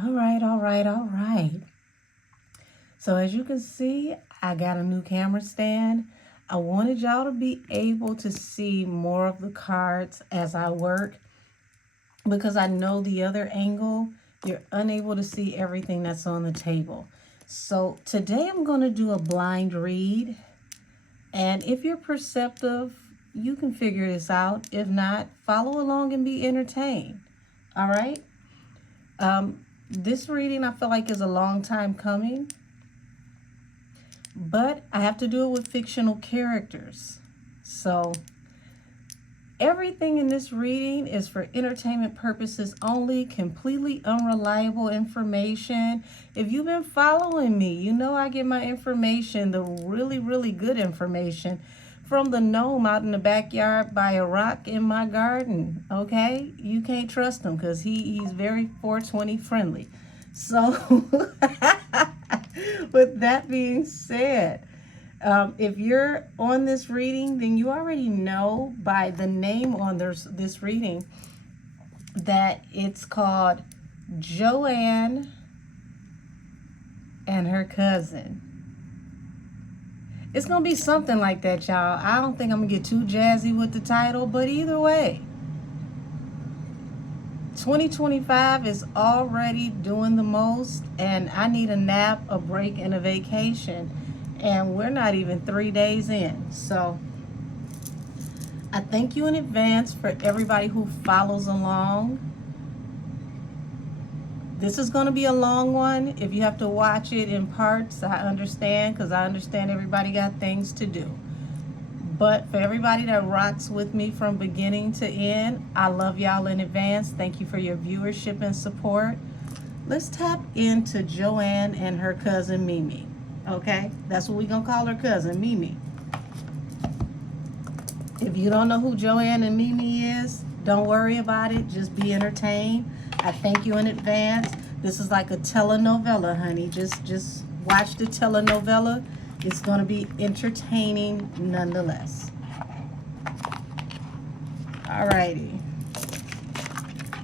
All right, all right, all right. So as you can see, I got a new camera stand. I wanted y'all to be able to see more of the cards as I work because I know the other angle, you're unable to see everything that's on the table. So today I'm going to do a blind read. And if you're perceptive, you can figure this out. If not, follow along and be entertained. All right? This reading I feel like is a long time coming, but I have to do it with fictional characters. So everything in this reading is for entertainment purposes only, completely unreliable information. If you've been following me, you know I get my information, the really, really good information, from the gnome out in the backyard by a rock in my garden, okay? You can't trust him because he's very 420 friendly. So, with that being said, if you're on this reading, then you already know by the name on this reading that it's called Joanne and her cousin. It's going to be something like that, y'all. I don't think I'm going to get too jazzy with the title, but either way, 2025 is already doing the most, and I need a nap, a break, and a vacation. And we're not even 3 days in. So I thank you in advance for everybody who follows along. This is going to be a long one. If you have to watch it in parts, I understand, because I understand everybody got things to do. But for everybody that rocks with me from beginning to end, I love y'all in advance. Thank you for your viewership and support. Let's tap into Joanne and her cousin Mimi. Okay? That's what we're going to call her cousin, Mimi. If you don't know who Joanne and Mimi is, don't worry about it. Just be entertained. I thank you in advance. This is like a telenovela, honey. Just watch the telenovela. It's going to be entertaining nonetheless. Alrighty.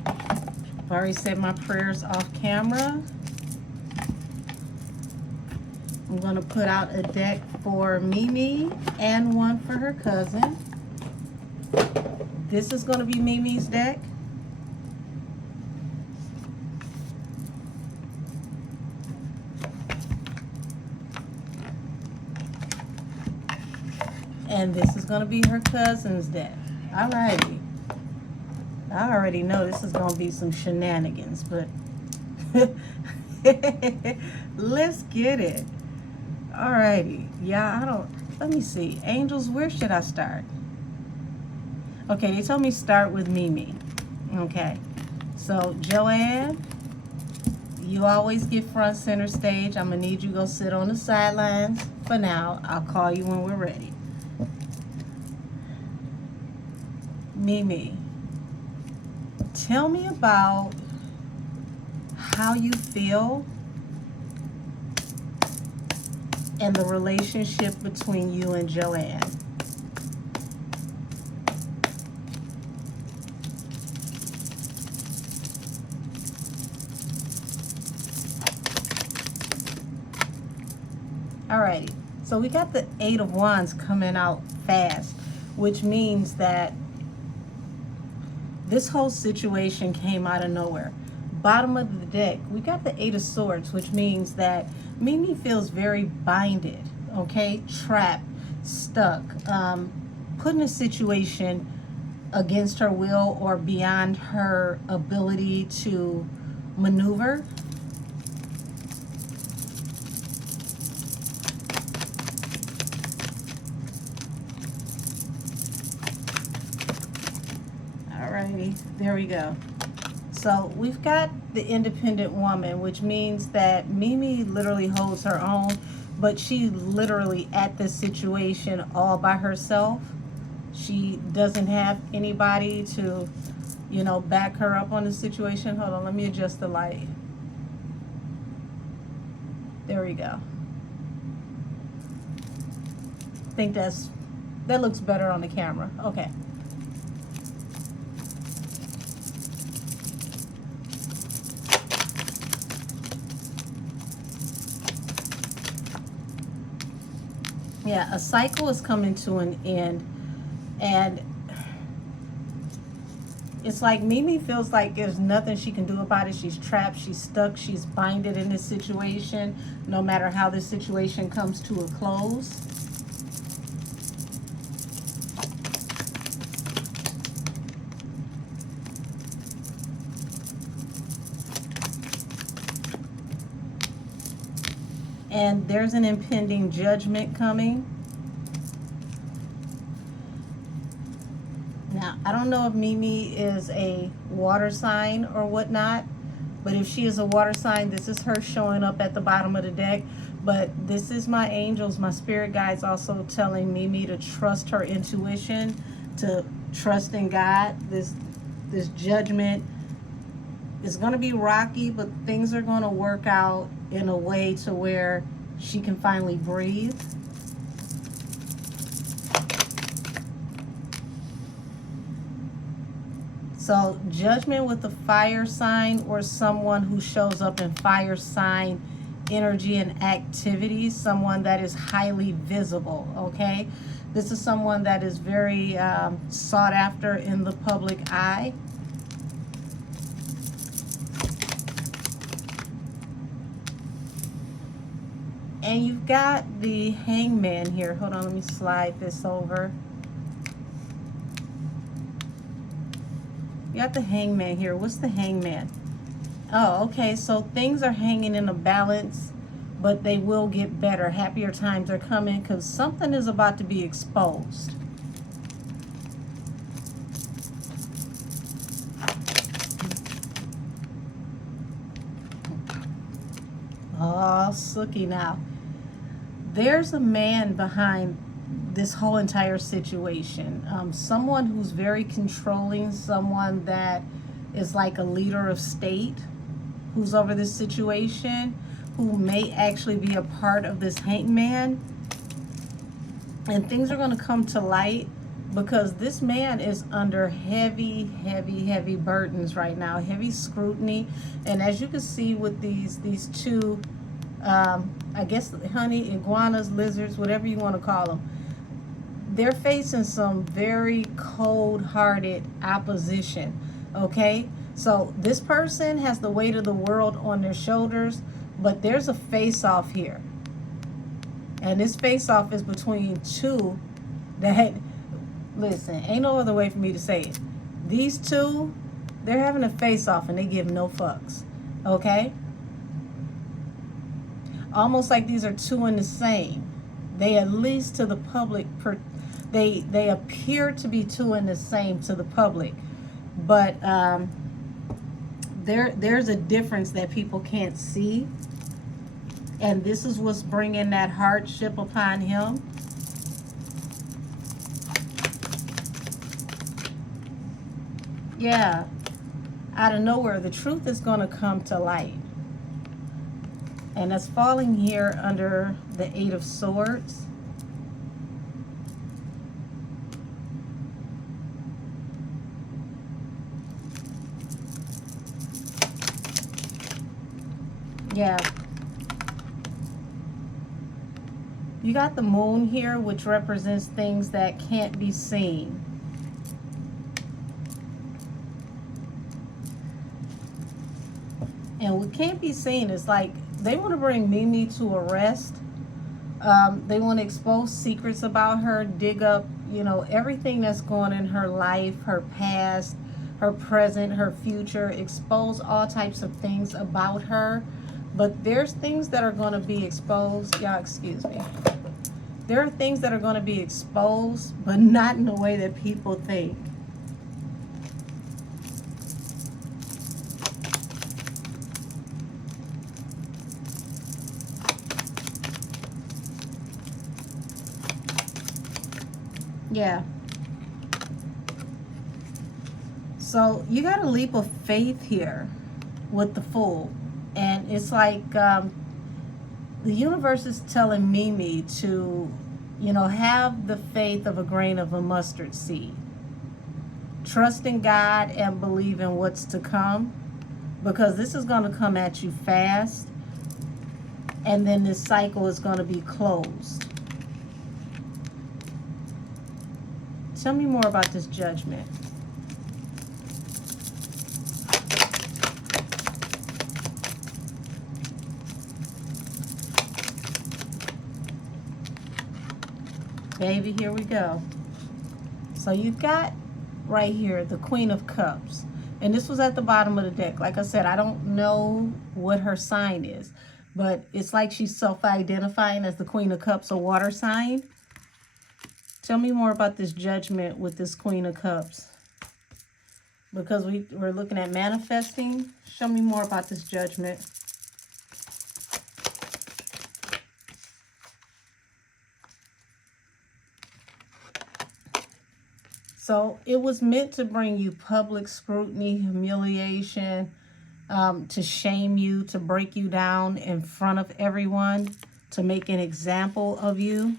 I've already said my prayers off camera. I'm going to put out a deck for Mimi and one for her cousin. This is going to be Mimi's deck. And this is going to be her cousin's deck. Alrighty. I already know this is going to be some shenanigans, but let's get it. Alrighty. Yeah, let me see. Angels, where should I start? Okay, they told me start with Mimi. Okay. So, Joanne, you always get front center stage. I'm going to need you to go sit on the sidelines for now. I'll call you when we're ready. Mimi, tell me about how you feel and the relationship between you and Joanne. Alrighty, so we got the 8 of Wands coming out fast, which means that this whole situation came out of nowhere. Bottom of the deck, we got the 8 of Swords, which means that Mimi feels very binded, okay? Trapped, stuck, put in a situation against her will or beyond her ability to maneuver. Alrighty, there we go. So we've got the independent woman, which means that Mimi literally holds her own, but she's literally at this situation all by herself. She doesn't have anybody to, back her up on the situation. Hold on, let me adjust the light. There we go. I think that looks better on the camera. Okay. Yeah, a cycle is coming to an end, and it's like Mimi feels like there's nothing she can do about it. She's trapped, she's stuck, she's binded in this situation, no matter how this situation comes to a close. And there's an impending judgment coming. Now, I don't know if Mimi is a water sign or whatnot, but if she is a water sign, this is her showing up at the bottom of the deck. But this is my angels, my spirit guides also telling Mimi to trust her intuition, to trust in God. This judgment is going to be rocky, but things are going to work out in a way to where she can finally breathe. So judgment with the fire sign, or someone who shows up in fire sign energy and activities, someone that is highly visible, okay? This is someone that is very sought after in the public eye. And you've got the Hangman here. Hold on, let me slide this over. You got the Hangman here. What's the Hangman? Oh, okay, so things are hanging in a balance, but they will get better. Happier times are coming because something is about to be exposed. Oh, sooky now. There's a man behind this whole entire situation. Someone who's very controlling, someone that is like a leader of state who's over this situation, who may actually be a part of this Hangman. And things are going to come to light because this man is under heavy, heavy, heavy burdens right now, heavy scrutiny. And as you can see with these two, I guess, honey, iguanas, lizards, whatever you want to call them, they're facing some very cold-hearted opposition, okay? So this person has the weight of the world on their shoulders, but there's a face-off here. And this face-off is between two that, listen, ain't no other way for me to say it. These two, they're having a face-off and they give no fucks, okay? Almost like these are two in the same. They, at least to the public, they appear to be two in the same to the public, but there's a difference that people can't see, and this is what's bringing that hardship upon him. Yeah, out of nowhere, the truth is going to come to light. And that's falling here under the Eight of Swords. Yeah. You got the moon here, which represents things that can't be seen. And what can't be seen is like they want to bring Mimi to arrest. They want to expose secrets about her, dig up, everything that's going in her life, her past, her present, her future, expose all types of things about her. But there's things that are going to be exposed. Y'all, excuse me. There are things that are going to be exposed, but not in the way that people think. Yeah. So you got a leap of faith here with the Fool. And it's like the universe is telling Mimi to, have the faith of a grain of a mustard seed. Trust in God and believe in what's to come, because this is going to come at you fast. And then this cycle is going to be closed. Tell me more about this Judgment. Baby, here we go. So you've got right here the Queen of Cups. And this was at the bottom of the deck. Like I said, I don't know what her sign is, but it's like she's self-identifying as the Queen of Cups, a water sign. Tell me more about this Judgment with this Queen of Cups. Because we're looking at manifesting. Show me more about this Judgment. So it was meant to bring you public scrutiny, humiliation, to shame you, to break you down in front of everyone, to make an example of you.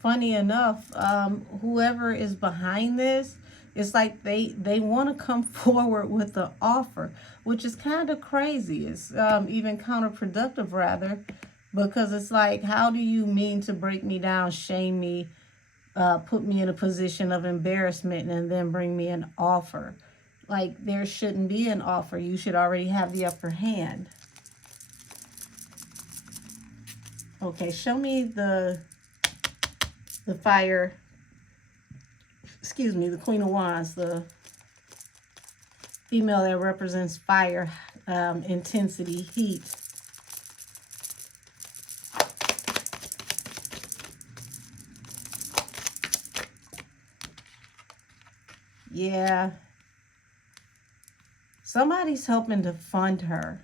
Funny enough, whoever is behind this, it's like they want to come forward with the offer, which is kind of crazy. It's even counterproductive, rather, because it's like, how do you mean to break me down, shame me, put me in a position of embarrassment, and then bring me an offer? Like, there shouldn't be an offer. You should already have the upper hand. Okay, show me the fire, excuse me, the Queen of Wands, the female that represents fire, intensity, heat. Yeah. Somebody's helping to fund her.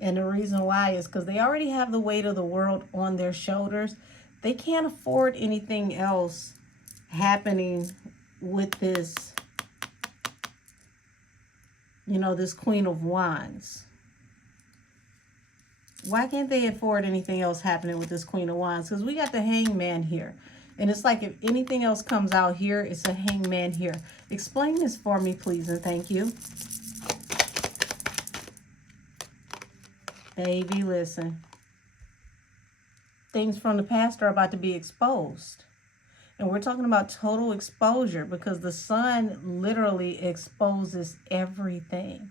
And the reason why is because they already have the weight of the world on their shoulders. They can't afford anything else happening with this, you know, this Queen of Wands. Why can't they afford anything else happening with this Queen of Wands? Because we got the Hangman here. And it's like if anything else comes out here, it's a Hangman here. Explain this for me, please, and thank you. Baby, listen. Things from the past are about to be exposed. And we're talking about total exposure because the sun literally exposes everything.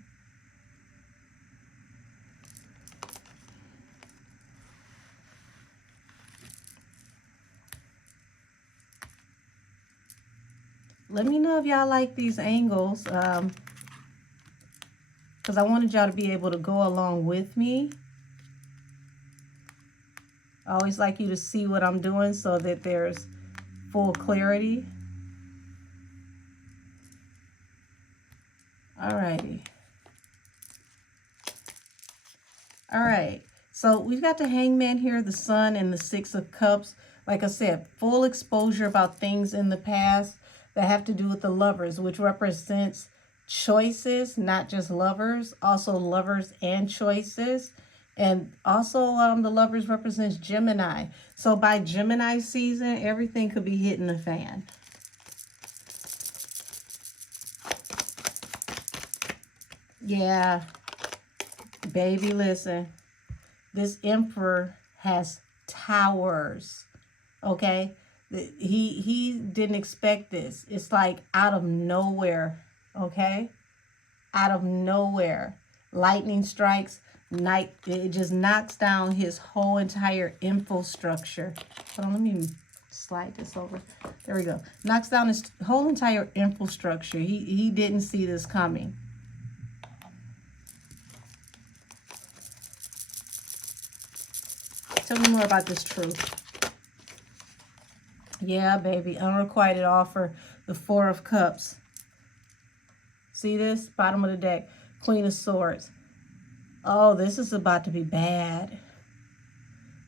Let me know if y'all like these angles, because I wanted y'all to be able to go along with me. I always like you to see what I'm doing so that there's full clarity. Alrighty. All right. So we've got the Hangman here, the Sun, and the Six of Cups. Like I said, full exposure about things in the past that have to do with the Lovers, which represents choices, not just lovers, also lovers and choices. And also the Lovers represents Gemini. So by Gemini season, everything could be hitting the fan. Yeah, baby, listen. This Emperor has towers, okay? He didn't expect this. It's like out of nowhere, okay? Out of nowhere. Lightning strikes. It just knocks down his whole entire infrastructure. Hold on, let me slide this over. There we go. Knocks down his whole entire infrastructure. He didn't see this coming. Tell me more about this truth. Yeah, baby. Unrequited offer. The Four of Cups. See this? Bottom of the deck. Queen of Swords. Oh, this is about to be bad.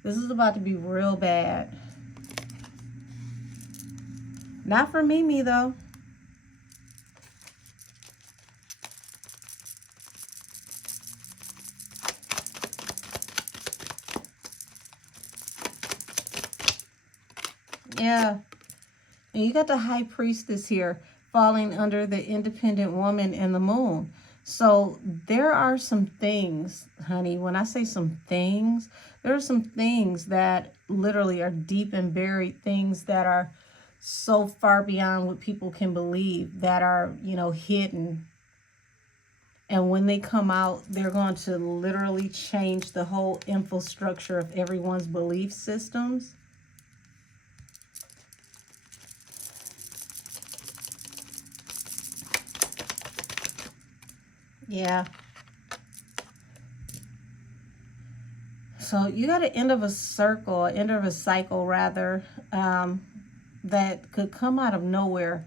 This is about to be real bad. Not for Mimi, though. Yeah. And you got the High Priestess here falling under the Independent Woman and the Moon. So there are some things, honey, when I say some things, there are some things that literally are deep and buried, things that are so far beyond what people can believe, that are, hidden. And when they come out, they're going to literally change the whole infrastructure of everyone's belief systems. Yeah. So you got an end of a circle, end of a cycle rather, that could come out of nowhere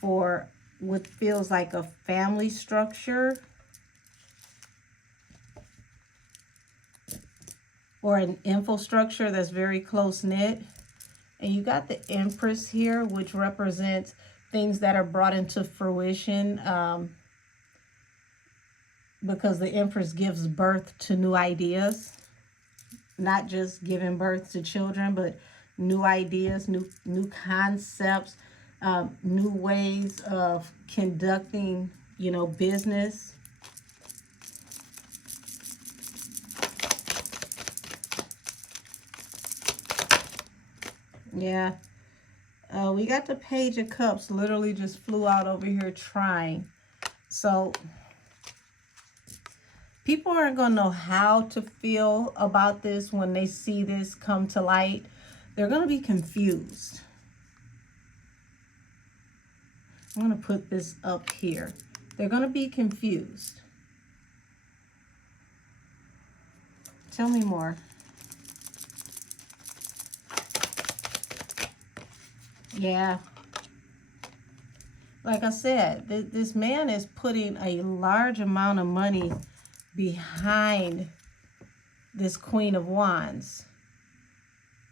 for what feels like a family structure or an infrastructure that's very close-knit. And you got the Empress here, which represents things that are brought into fruition, because the Empress gives birth to new ideas, not just giving birth to children, but new ideas, new concepts, new ways of conducting, business. Yeah. We got the Page of Cups, literally just flew out over here trying. So people aren't going to know how to feel about this when they see this come to light. They're going to be confused. I'm going to put this up here. They're going to be confused. Tell me more. Yeah. Like I said, this man is putting a large amount of money behind this Queen of Wands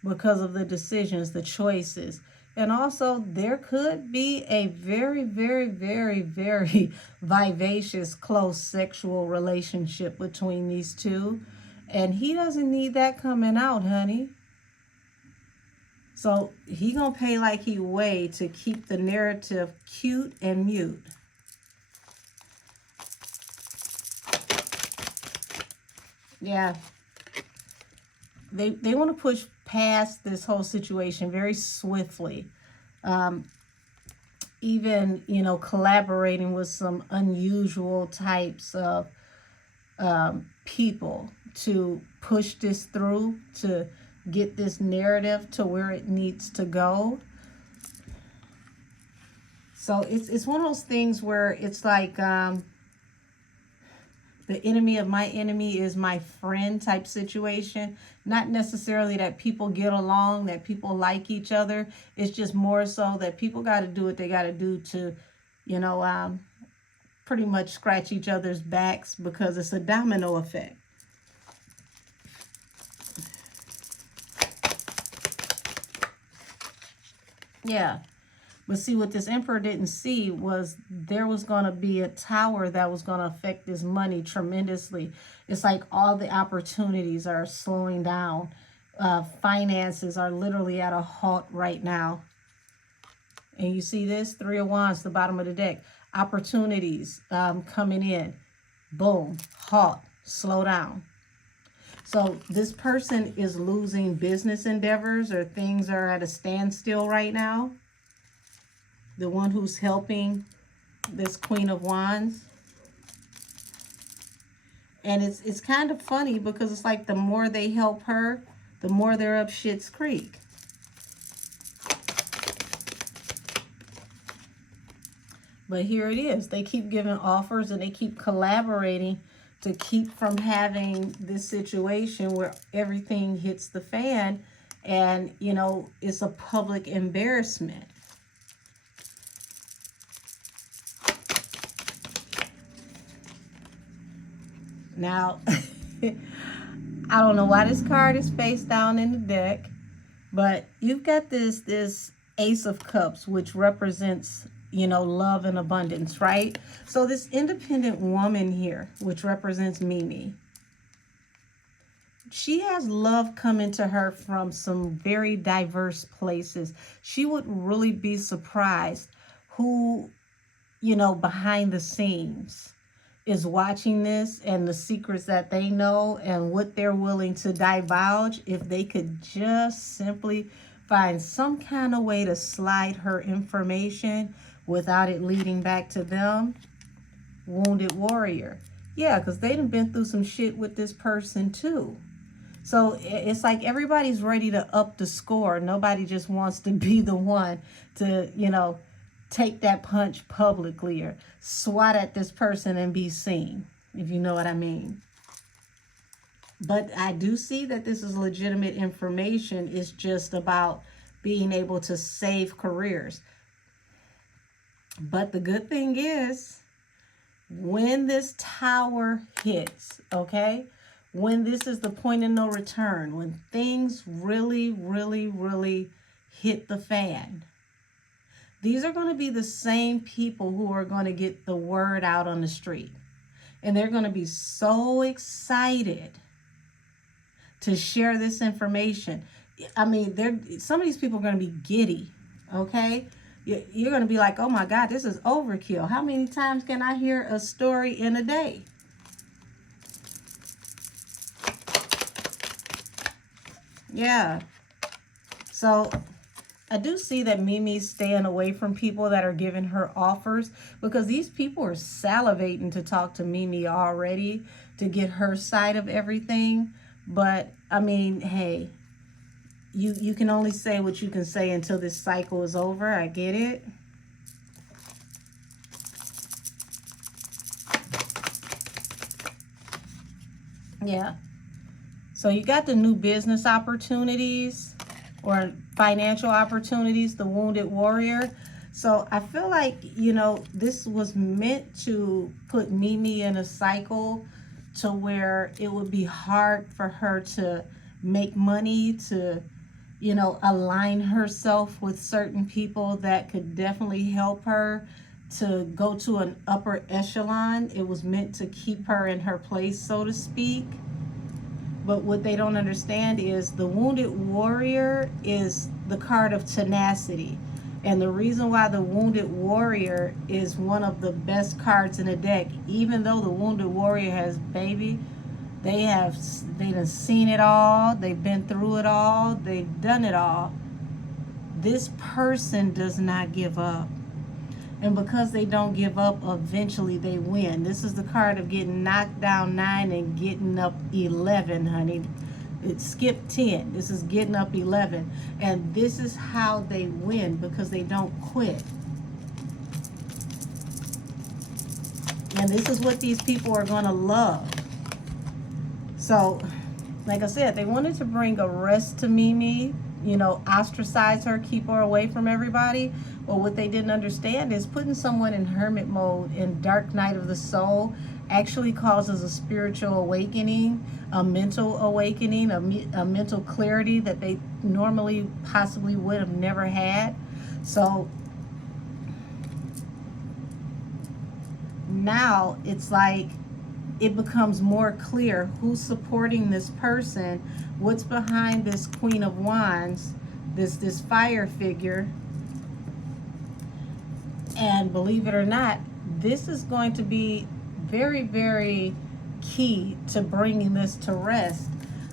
because of the decisions, the choices. And also, there could be a very, very, very, very vivacious, close sexual relationship between these two. And he doesn't need that coming out, honey. So he gonna pay like he weigh to keep the narrative cute and mute. Yeah. They want to push past this whole situation very swiftly. Even, collaborating with some unusual types of people to push this through, to get this narrative to where it needs to go. So it's one of those things where it's like the enemy of my enemy is my friend type situation. Not necessarily that people get along, that people like each other. It's just more so that people got to do what they got to do to, pretty much scratch each other's backs, because it's a domino effect. Yeah. But see, what this Emperor didn't see was there was going to be a tower that was going to affect this money tremendously. It's like all the opportunities are slowing down. Finances are literally at a halt right now. And you see this? 3 of Wands, the bottom of the deck. Opportunities coming in. Boom. Halt. Slow down. So this person is losing business endeavors, or things are at a standstill right now. The one who's helping this Queen of Wands. And it's kind of funny, because it's like the more they help her, the more they're up shit's creek. But here it is. They keep giving offers and they keep collaborating to keep from having this situation where everything hits the fan and, it's a public embarrassment. Now, I don't know why this card is face down in the deck, but you've got this Ace of Cups, which represents, love and abundance, right? So this independent woman here, which represents Mimi, she has love coming to her from some very diverse places. She would really be surprised who, behind the scenes, is watching this and the secrets that they know and what they're willing to divulge, if they could just simply find some kind of way to slide her information without it leading back to them. Wounded warrior. Yeah, because they done been through some shit with this person too. So it's like everybody's ready to up the score. Nobody just wants to be the one to, you know, take that punch publicly or swat at this person and be seen, if you know what I mean. But I do see that this is legitimate information. It's just about being able to save careers. But the good thing is, when this tower hits, okay, when this is the point of no return, when things really, really, really hit the fan, these are going to be the same people who are going to get the word out on the street. And they're going to be so excited to share this information. I mean, some of these people are going to be giddy, okay? You're going to be like, oh my God, this is overkill. How many times can I hear a story in a day? Yeah. So I do see that Mimi's staying away from people that are giving her offers, because these people are salivating to talk to Mimi already to get her side of everything. But I mean, hey, you can only say what you can say until this cycle is over. I get it. Yeah. So you got the new business opportunities or financial opportunities, the wounded warrior. So I feel like, you know, this was meant to put Mimi in a cycle to where it would be hard for her to make money, to, you know, align herself with certain people that could definitely help her to go to an upper echelon. It was meant to keep her in her place, so to speak. But what they don't understand is the wounded warrior is the card of tenacity. And the reason why the wounded warrior is one of the best cards in the deck, even though the wounded warrior has, baby, they done seen it all, they've been through it all, they've done it all. This person does not give up. And because they don't give up, eventually they win. This is the card of getting knocked down 9 and getting up 11, honey. It skipped 10. This is getting up 11. And this is how they win, because they don't quit. And this is what these people are going to love. So, like I said, they wanted to bring a rest to Mimi, you know, ostracize her, keep her away from everybody. But what they didn't understand is putting someone in hermit mode in dark night of the soul actually causes a spiritual awakening, a mental awakening, a mental clarity that they normally possibly would have never had. So now it's like it becomes more clear who's supporting this person, what's behind this Queen of Wands, this fire figure. And believe it or not, this is going to be very, very key to bringing this to rest,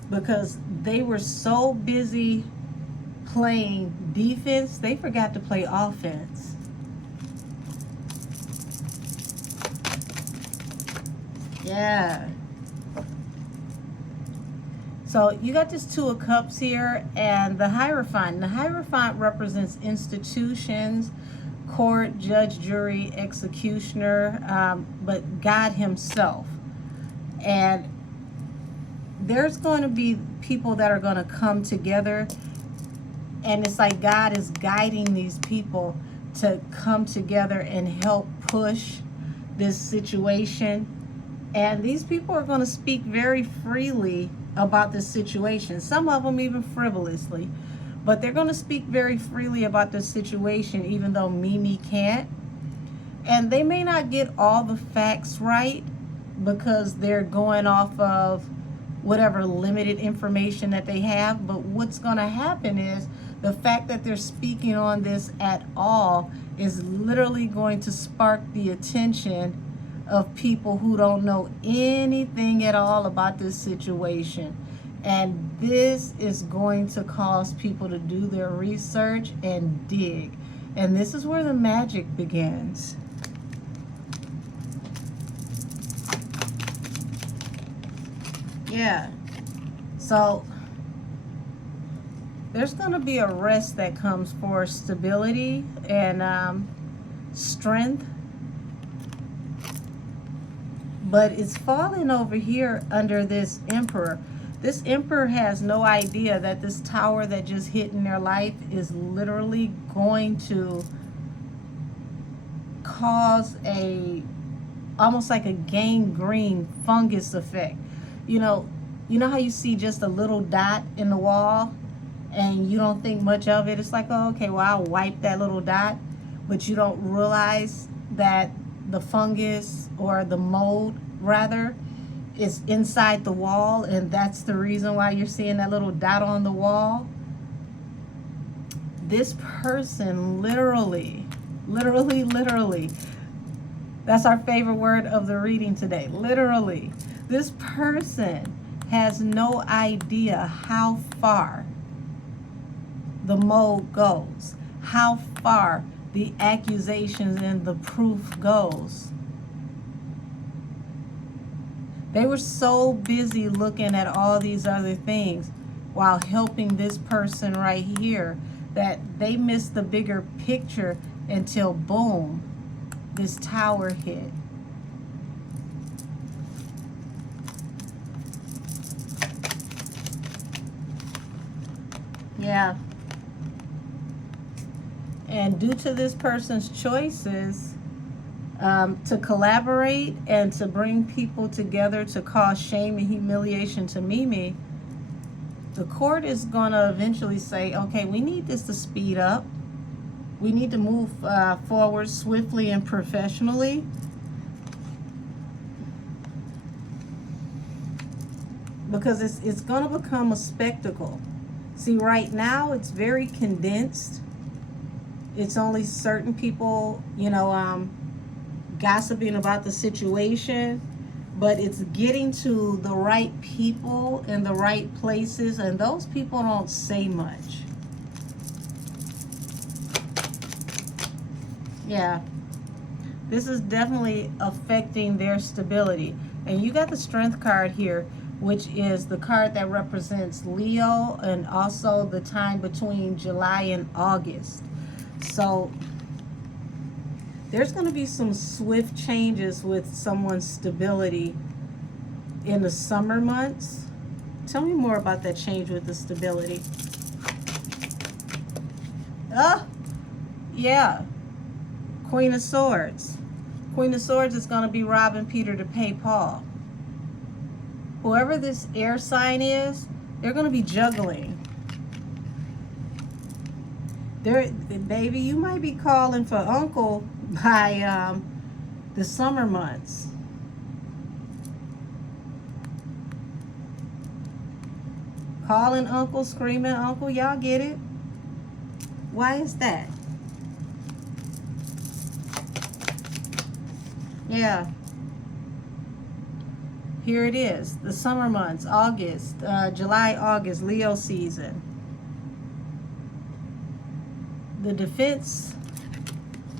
because they were so busy playing defense, they forgot to play offense. Yeah. So you got this Two of Cups here and the Hierophant. The Hierophant represents institutions, court, judge, jury, executioner, but God himself. And there's going to be people that are going to come together, and it's like God is guiding these people to come together and help push this situation. And these people are going to speak very freely about this situation, some of them even frivolously. But they're going to speak very freely about this situation, even though Mimi can't. And they may not get all the facts right, because they're going off of whatever limited information that they have. But what's going to happen is the fact that they're speaking on this at all is literally going to spark the attention of people who don't know anything at all about this situation. And this is going to cause people to do their research and dig. And this is where the magic begins. Yeah. So there's going to be a rest that comes for stability and strength. But it's falling over here under this emperor. This emperor has no idea that this tower that just hit in their life is literally going to cause almost like a gangrene fungus effect. You know how you see just a little dot in the wall and you don't think much of it? It's like, oh, okay, well, I'll wipe that little dot. But you don't realize that the fungus, or the mold rather, is inside the wall, and that's the reason why you're seeing that little dot on the wall. This person literally, that's our favorite word of the reading today, literally. This person has no idea how far the mold goes, how far the accusations and the proof goes. They were so busy looking at all these other things while helping this person right here that they missed the bigger picture until, boom, this tower hit. Yeah. And due to this person's choices to collaborate and to bring people together to cause shame and humiliation to Mimi, the court is going to eventually say, okay, we need this to speed up. We need to move forward swiftly and professionally. Because it's going to become a spectacle. See, right now it's very condensed. It's only certain people, gossiping about the situation, but it's getting to the right people in the right places, and those people don't say much. Yeah, this is definitely affecting their stability. And you got the Strength card here, which is the card that represents Leo and also the time between July and August. So there's going to be some swift changes with someone's stability in the summer months. Tell me more about that change with the stability. Yeah. Queen of Swords. Queen of Swords is going to be robbing Peter to pay Paul. Whoever this air sign is, they're going to be juggling. Baby, you might be calling for uncle by the summer months. Calling uncle, screaming uncle, y'all get it? Why is that? Yeah. Here it is, the summer months, August, July, August, Leo season. The defense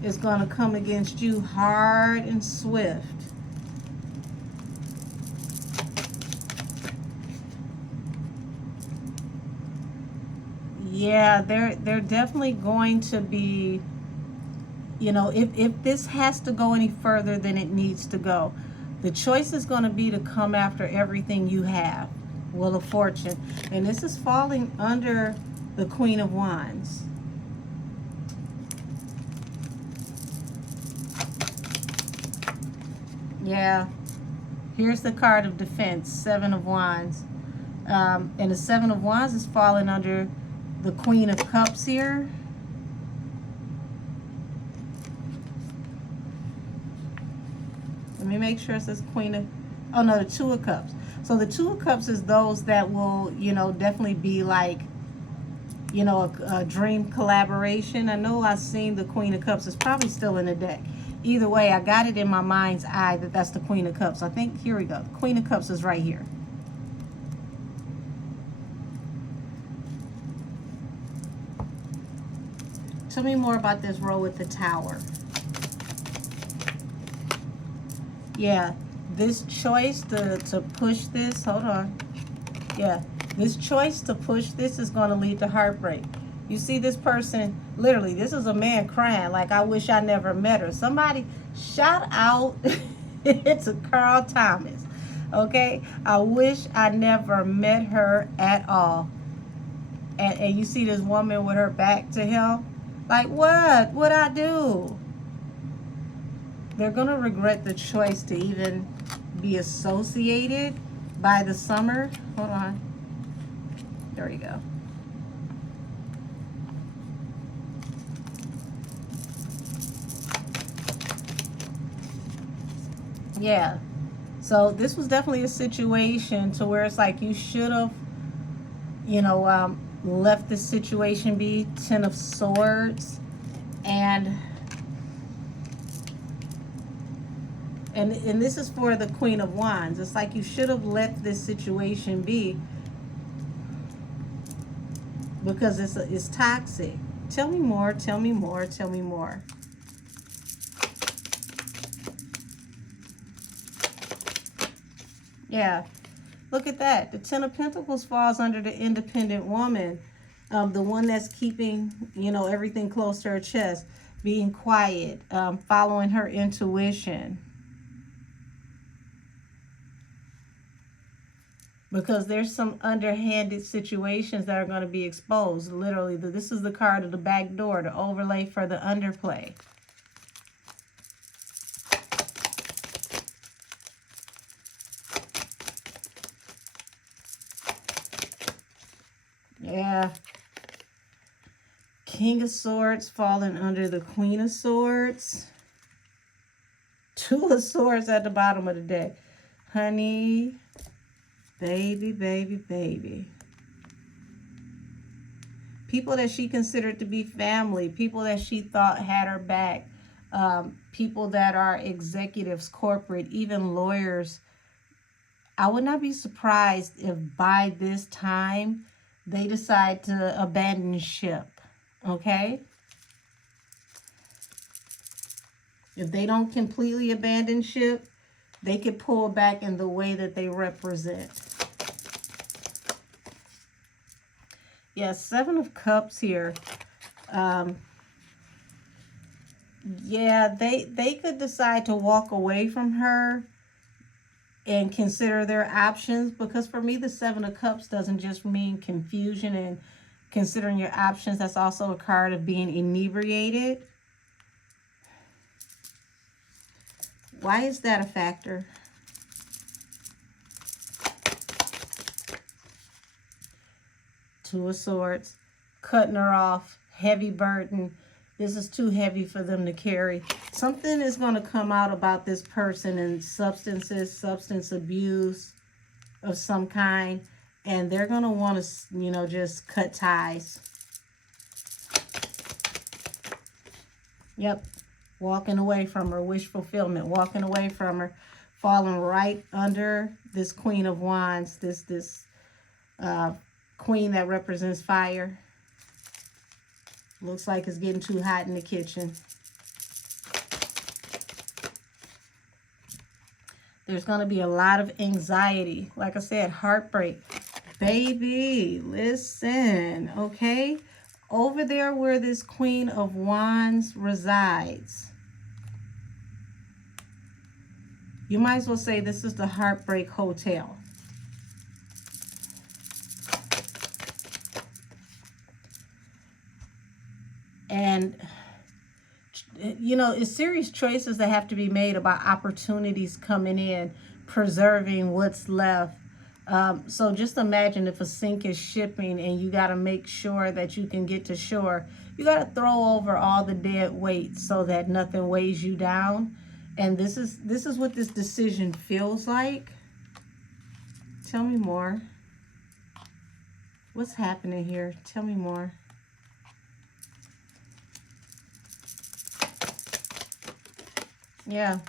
is going to come against you hard and swift. Yeah, they're definitely going to be, if this has to go any further than it needs to go, the choice is going to be to come after everything you have. Wheel of Fortune. And this is falling under the Queen of Wands. Yeah. Here's the card of defense, Seven of Wands. And the Seven of Wands is falling under the Queen of Cups here. Let me make sure it says Queen of, oh no, the Two of Cups. So the Two of Cups is those that will, definitely be like, a dream collaboration. I know I've seen the Queen of Cups. It's probably still in the deck. Either way, I got it in my mind's eye that that's the Queen of Cups. I think, here we go. The Queen of Cups is right here. Tell me more about this row with the Tower. Yeah, this choice to push this, hold on. Yeah, this choice to push this is going to lead to heartbreak. You see this person, literally, this is a man crying like, I wish I never met her. Somebody shout out to Carl Thomas, okay? I wish I never met her at all. And you see this woman with her back to him. Like, what? What'd I do? They're going to regret the choice to even be associated by the summer. Hold on. There you go. Yeah. So this was definitely a situation to where it's like you should have, you know, left the situation be. 10 of Swords. And this is for the Queen of Wands. It's like you should have let this situation be because it's toxic. Tell me more, tell me more, tell me more. Yeah, look at that. The 10 of Pentacles falls under the independent woman. The one that's keeping, you know, everything close to her chest, being quiet, following her intuition. Because there's some underhanded situations that are going to be exposed. Literally, this is the card of the back door, the overlay for the underplay. Yeah. King of Swords falling under the Queen of Swords. 2 of Swords at the bottom of the deck. Honey, baby, baby, baby. People that she considered to be family. People that she thought had her back. People that are executives, corporate, even lawyers. I would not be surprised if by this time they decide to abandon ship. Okay? If they don't completely abandon ship, they could pull back in the way that they represent. Yeah, 7 of Cups here. Yeah, they could decide to walk away from her and consider their options, because for me, the 7 of Cups doesn't just mean confusion and considering your options. That's also a card of being inebriated. Why is that a factor? Two of Swords, cutting her off, heavy burden. This is too heavy for them to carry. Something is going to come out about this person and substances, substance abuse of some kind. And they're going to want to, you know, just cut ties. Yep. Walking away from her, wish fulfillment, walking away from her, falling right under this Queen of Wands, this queen that represents fire. Looks like it's getting too hot in the kitchen. There's going to be a lot of anxiety. Like I said, heartbreak. Baby, listen, okay? Over there where this Queen of Wands resides, you might as well say this is the Heartbreak Hotel. And, you know, it's serious choices that have to be made about opportunities coming in, preserving what's left. So just imagine if a sink is shipping and you got to make sure that you can get to shore. You got to throw over all the dead weight so that nothing weighs you down. And this is what this decision feels like. Tell me more. What's happening here? Tell me more. Yeah.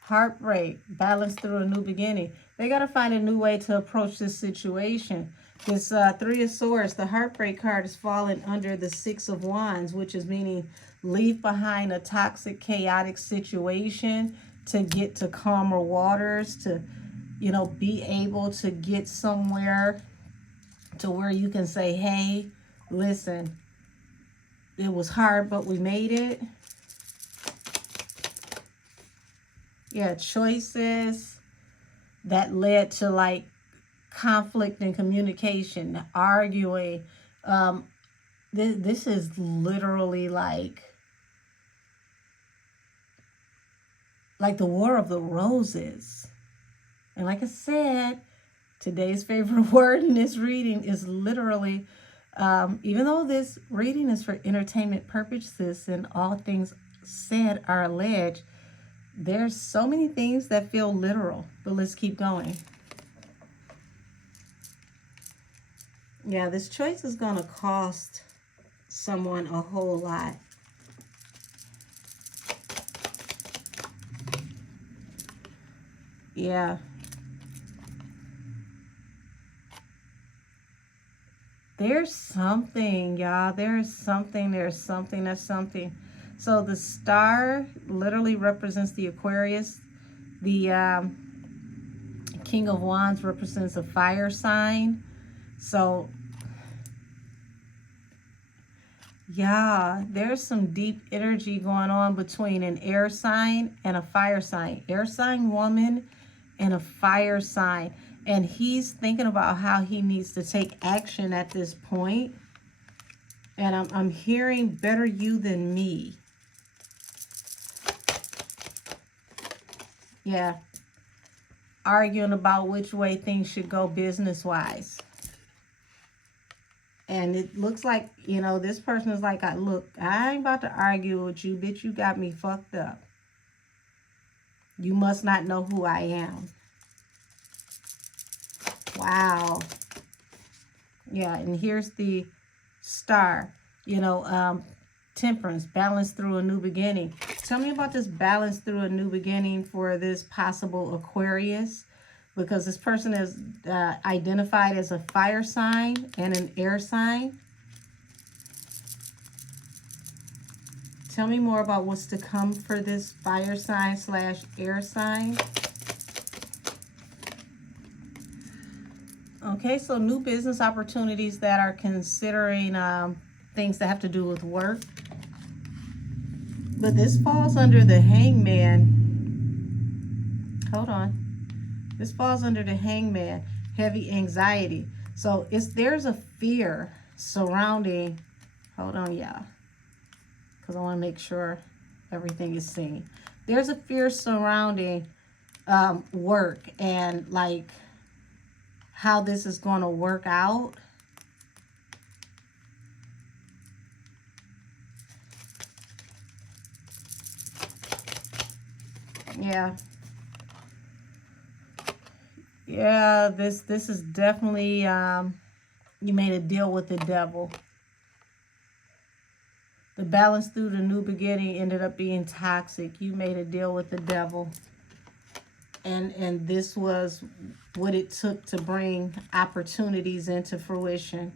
Heartbreak, balance through a new beginning. They got to find a new way to approach this situation. This Three of Swords, the heartbreak card is falling under the Six of Wands, which is meaning leave behind a toxic, chaotic situation to get to calmer waters, to, you know, be able to get somewhere to where you can say, hey, listen, it was hard, but we made it. Yeah, choices that led to like conflict and communication, arguing. This is literally like the War of the Roses. And like I said, today's favorite word in this reading is literally, even though this reading is for entertainment purposes and all things said are alleged, there's so many things that feel literal. But let's keep going. Yeah, this choice is going to cost someone a whole lot. Yeah. There's something, y'all. There's something. So the star literally represents the Aquarius. The King of Wands represents a fire sign. So, yeah, there's some deep energy going on between an air sign and a fire sign. Air sign woman and a fire sign. And he's thinking about how he needs to take action at this point. And I'm hearing better you than me. Yeah. Arguing about which way things should go business-wise. And it looks like, you know, this person is like, look, I ain't about to argue with you, bitch. You got me fucked up. You must not know who I am. Wow. Yeah, and here's the star. You know, temperance, balance through a new beginning. Tell me about this balance through a new beginning for this possible Aquarius. Because this person is identified as a fire sign and an air sign. Tell me more about what's to come for this fire sign / air sign. Okay, so new business opportunities that are considering things that have to do with work. But this falls under the Hangman. Hold on. This falls under the Hangman, heavy anxiety. So there's a fear surrounding, hold on, y'all, because I want to make sure everything is seen. There's a fear surrounding work and like how this is going to work out. Yeah. Yeah, this is definitely, you made a deal with the devil. The balance through the new beginning ended up being toxic. You made a deal with the devil. And this was what it took to bring opportunities into fruition.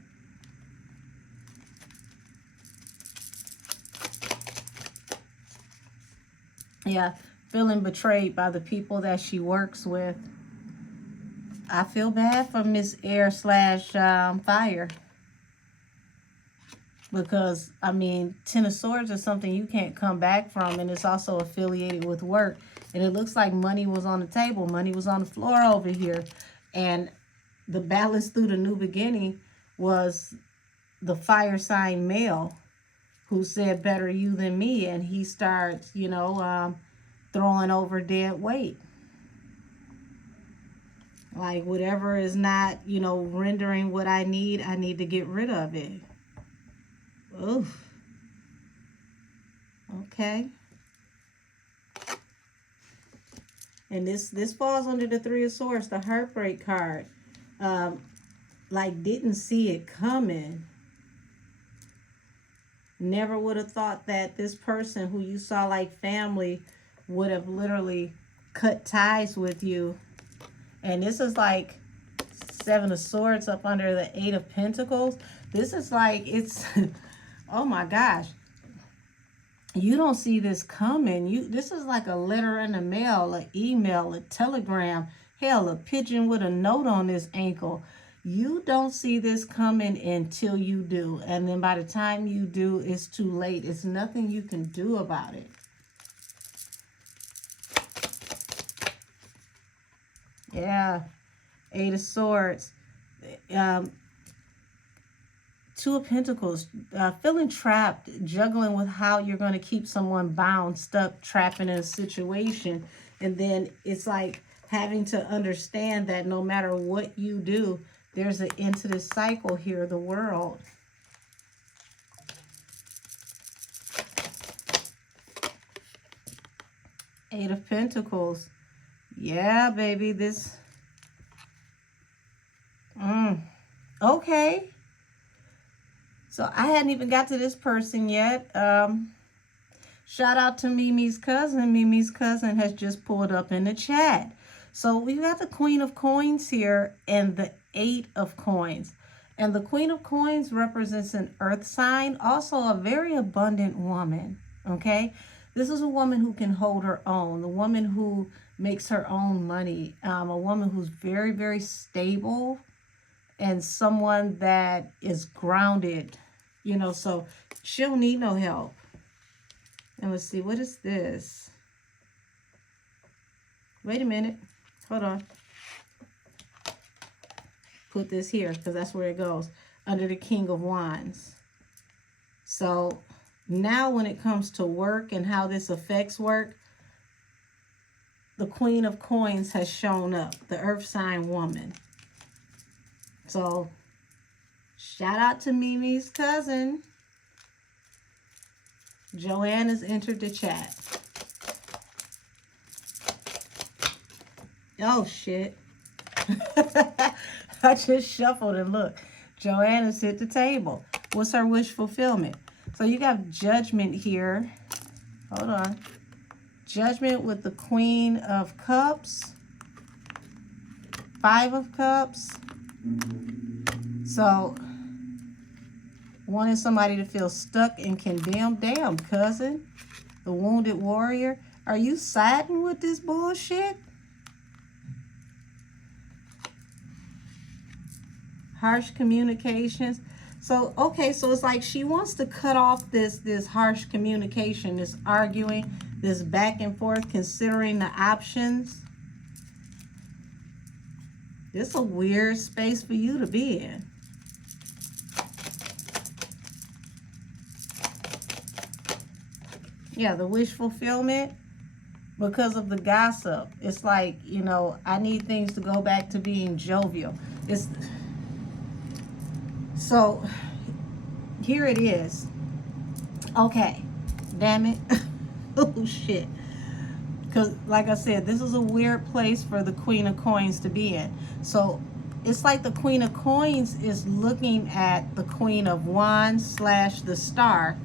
Yeah, feeling betrayed by the people that she works with. I feel bad for Miss Air / Fire. Because, I mean, Ten of Swords is something you can't come back from. And it's also affiliated with work. And it looks like money was on the table. Money was on the floor over here. And the balance through the new beginning was the fire sign male who said, better you than me. And he starts, you know, throwing over dead weight. Like, whatever is not, you know, rendering what I need to get rid of it. Oof. Okay. And this falls under the Three of Swords, the heartbreak card. Like, didn't see it coming. Never would have thought that this person who you saw like family would have literally cut ties with you. And this is like Seven of Swords up under the Eight of Pentacles. This is like, it's, oh my gosh. You don't see this coming. This is like a letter in the mail, an email, a telegram, hell, a pigeon with a note on this ankle. You don't see this coming until you do. And then by the time you do, it's too late. It's nothing you can do about it. Yeah. Eight of Swords. Two of Pentacles. Feeling trapped, juggling with how you're going to keep someone bound, stuck, trapped in a situation. And then it's like having to understand that no matter what you do, there's an end to this cycle here, the World. Eight of Pentacles. Yeah, baby, this... Okay. So I hadn't even got to this person yet. Shout out to Mimi's cousin. Mimi's cousin has just pulled up in the chat. So we've got the Queen of Coins here and the Eight of Coins. And the Queen of Coins represents an earth sign, also a very abundant woman, okay? This is a woman who can hold her own, the woman who makes her own money, a woman who's very, very stable, and someone that is grounded, you know, so she'll need no help. And let's see, what is this? Wait a minute. Hold on. Put this here because that's where it goes. Under the King of Wands. So now when it comes to work and how this affects work, the Queen of Coins has shown up. The earth sign woman. So shout out to Mimi's cousin. Joanne has entered the chat. Oh, shit. I just shuffled and look. Joanne has hit the table. What's her wish fulfillment? So you got Judgment here. Hold on. Judgment with the Queen of Cups. Five of Cups. So, wanting somebody to feel stuck and condemned. Damn, cousin. The Wounded Warrior. Are you siding with this bullshit? Harsh communications. So, okay, so it's like she wants to cut off this harsh communication, this arguing, this back and forth, considering the options. It's a weird space for you to be in. Yeah, the wish fulfillment, because of the gossip. It's like, you know, I need things to go back to being jovial. So, here it is. Okay, damn it. Oh, shit. Because, like I said, this is a weird place for the Queen of Coins to be in. So, it's like the Queen of Coins is looking at the Queen of Wands / the Star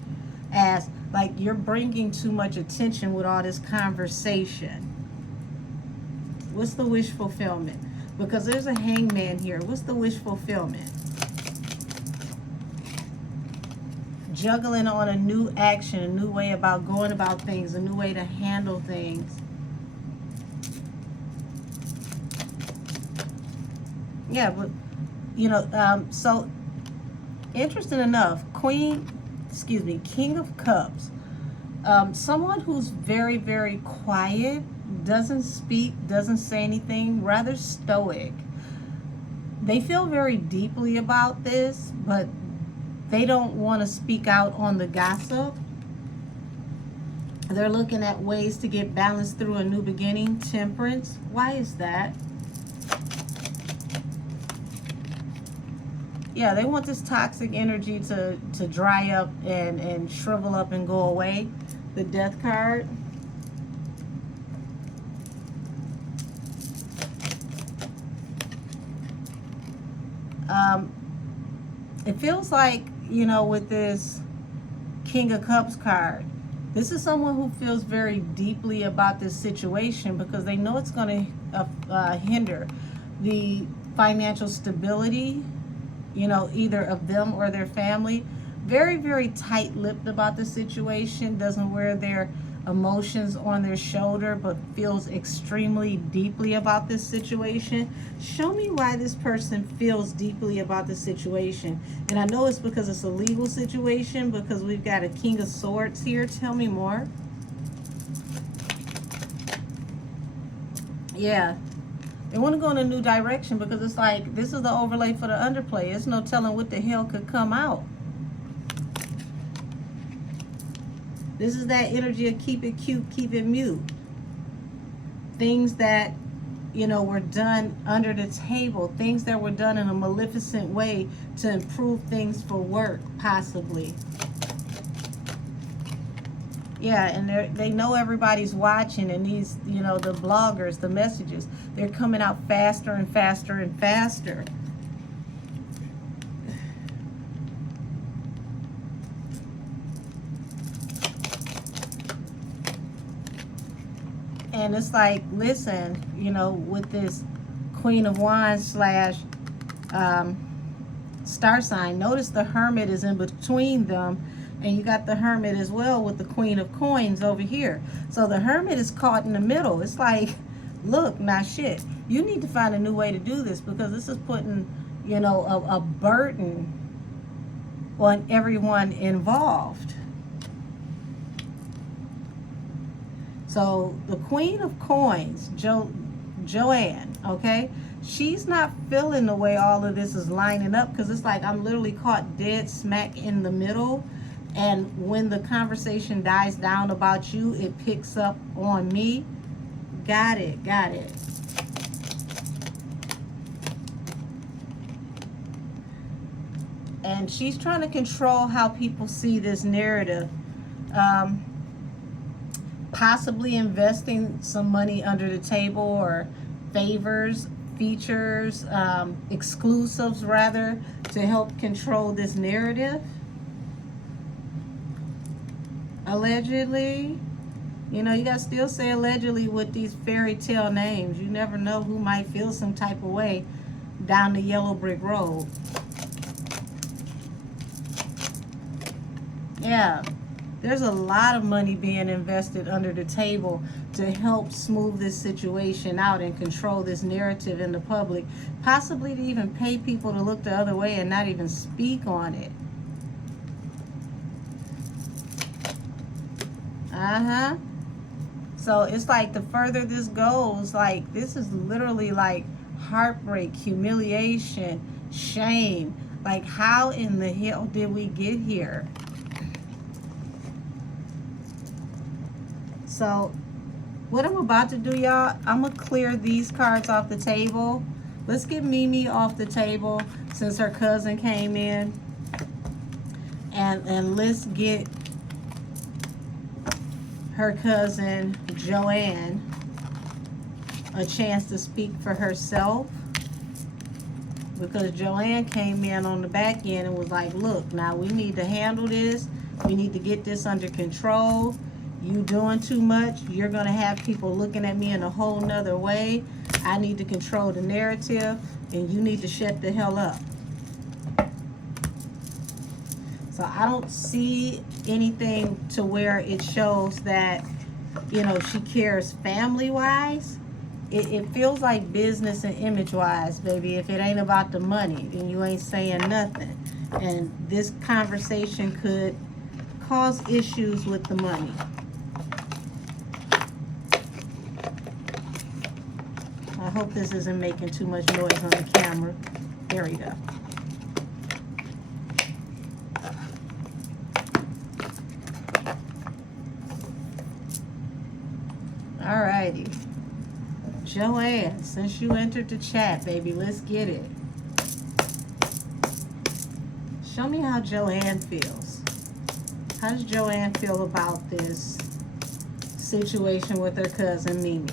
as, like, you're bringing too much attention with all this conversation. What's the wish fulfillment? Because there's a Hangman here. What's the wish fulfillment? Juggling on a new action, a new way about going about things, a new way to handle things. Yeah, but, you know, so, interesting enough, King of Cups. Someone who's very, very quiet, doesn't speak, doesn't say anything, rather stoic. They feel very deeply about this, but they don't want to speak out on the gossip. They're looking at ways to get balance through a new beginning. Temperance. Why is that? Yeah, they want this toxic energy to dry up and shrivel up and go away. The Death card. It feels like, you know, with this King of Cups card, This is someone who feels very deeply about this situation because they know it's going to hinder the financial stability, you know, either of them or their family. Very, very tight-lipped about the situation, doesn't wear their emotions on their shoulder, but feels extremely deeply about this situation. Show me why this person feels deeply about the situation. And I know it's because it's a legal situation, because we've got a King of Swords here. Tell me more. Yeah, they want to go in a new direction because it's like, this is the overlay for the underplay. There's no telling what the hell could come out. This is that energy of keep it cute, keep it mute. Things that, you know, were done under the table. Things that were done in a maleficent way to improve things for work, possibly. Yeah, and they know everybody's watching, and these, you know, the bloggers, the messages, they're coming out faster and faster and faster. And it's like, listen, you know, with this Queen of Wands slash star sign, notice the Hermit is in between them, and you got the Hermit as well with the Queen of Coins over here. So the Hermit is caught in the middle. It's like, look, now shit, you need to find a new way to do this, because this is putting, you know, a burden on everyone involved. So the Queen of Coins, Joanne, okay, she's not feeling the way all of this is lining up, because it's like I'm literally caught dead smack in the middle, and when the conversation dies down about you, it picks up on me. Got it, got it. And she's trying to control how people see this narrative. Possibly investing some money under the table, or favors, features, exclusives rather, to help control this narrative. Allegedly. You know, you gotta still say allegedly with these fairy tale names. You never know who might feel some type of way down the yellow brick road. Yeah. There's a lot of money being invested under the table to help smooth this situation out and control this narrative in the public. Possibly to even pay people to look the other way and not even speak on it. So it's like the further this goes, like this is literally like heartbreak, humiliation, shame. Like, how in the hell did we get here? So what I'm about to do, y'all, I'm going to clear these cards off the table. Let's get Mimi off the table since her cousin came in. And let's get her cousin, Joanne, a chance to speak for herself. Because Joanne came in on the back end and was like, look, now we need to handle this. We need to get this under control. You doing too much. You're going to have people looking at me in a whole nother way. I need to control the narrative, and you need to shut the hell up. So I don't see anything to where it shows that, you know, she cares family-wise. It feels like business and image-wise, baby. If it ain't about the money, then you ain't saying nothing. And this conversation could cause issues with the money. I hope this isn't making too much noise on the camera. There we go. Alrighty. Joanne, since you entered the chat, baby, let's get it. Show me how Joanne feels. How does Joanne feel about this situation with her cousin Mimi?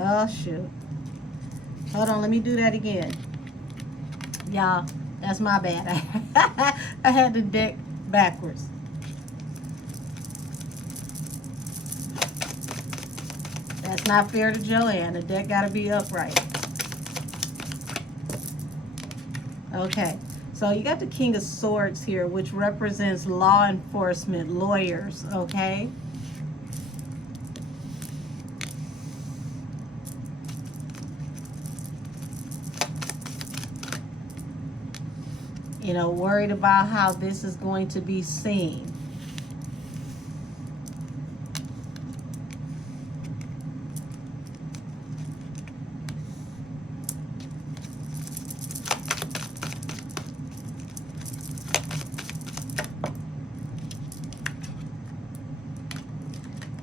Oh, shoot. Hold on, let me do that again. Y'all, that's my bad. I had the deck backwards. That's not fair to Joanne. The deck got to be upright. Okay, so you got the King of Swords here, which represents law enforcement, lawyers, okay? You know, worried about how this is going to be seen.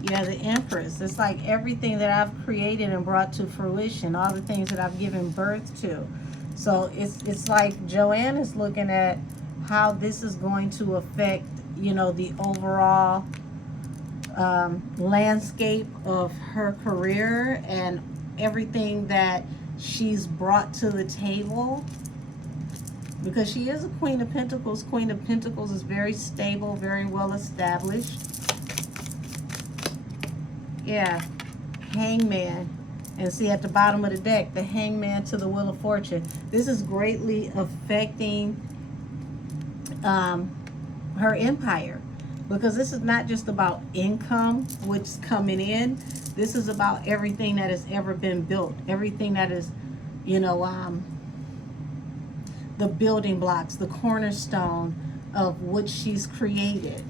Yeah, the Empress. It's like everything that I've created and brought to fruition, all the things that I've given birth to. So it's like Joanne is looking at how this is going to affect, you know, the overall landscape of her career and everything that she's brought to the table. Because she is a Queen of Pentacles. Queen of Pentacles is very stable, very well established. Yeah, Hangman. And see at the bottom of the deck, the Hangman to the Wheel of Fortune. This is greatly affecting her empire. Because this is not just about income, which is coming in. This is about everything that has ever been built. Everything that is, you know, the building blocks, the cornerstone of what she's created.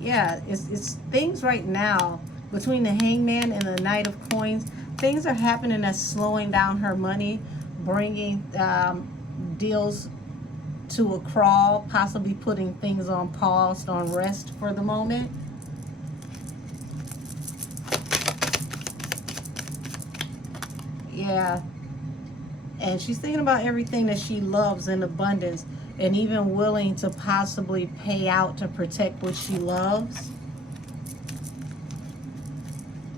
Yeah, it's things right now between the Hangman and the Knight of Coins. Things are happening that's slowing down her money, bringing deals to a crawl, possibly putting things on pause, on rest for the moment. Yeah, and she's thinking about everything that she loves in abundance, and even willing to possibly pay out to protect what she loves.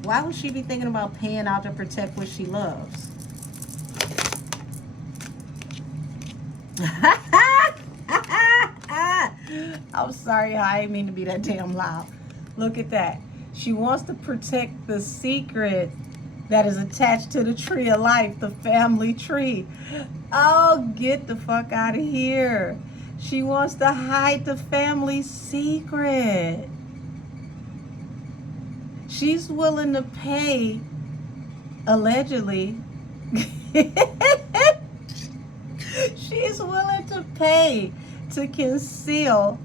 Why would she be thinking about paying out to protect what she loves? I'm sorry, I didn't mean to be that damn loud. Look at that. She wants to protect the secret that is attached to the tree of life, the family tree. Oh, get the fuck out of here. She wants to hide the family secret. She's willing to pay, allegedly, she's willing to pay to conceal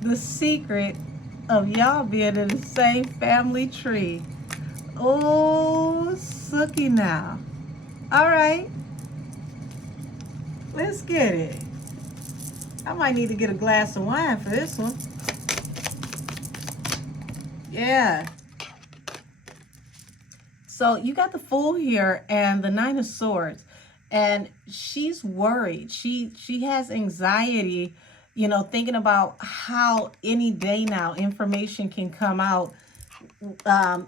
the secret of y'all being in the same family tree. Oh, sucky now. All right. Let's get it. I might need to get a glass of wine for this one. Yeah. So you got the Fool here and the Nine of Swords. And she's worried. She has anxiety, you know, thinking about how any day now information can come out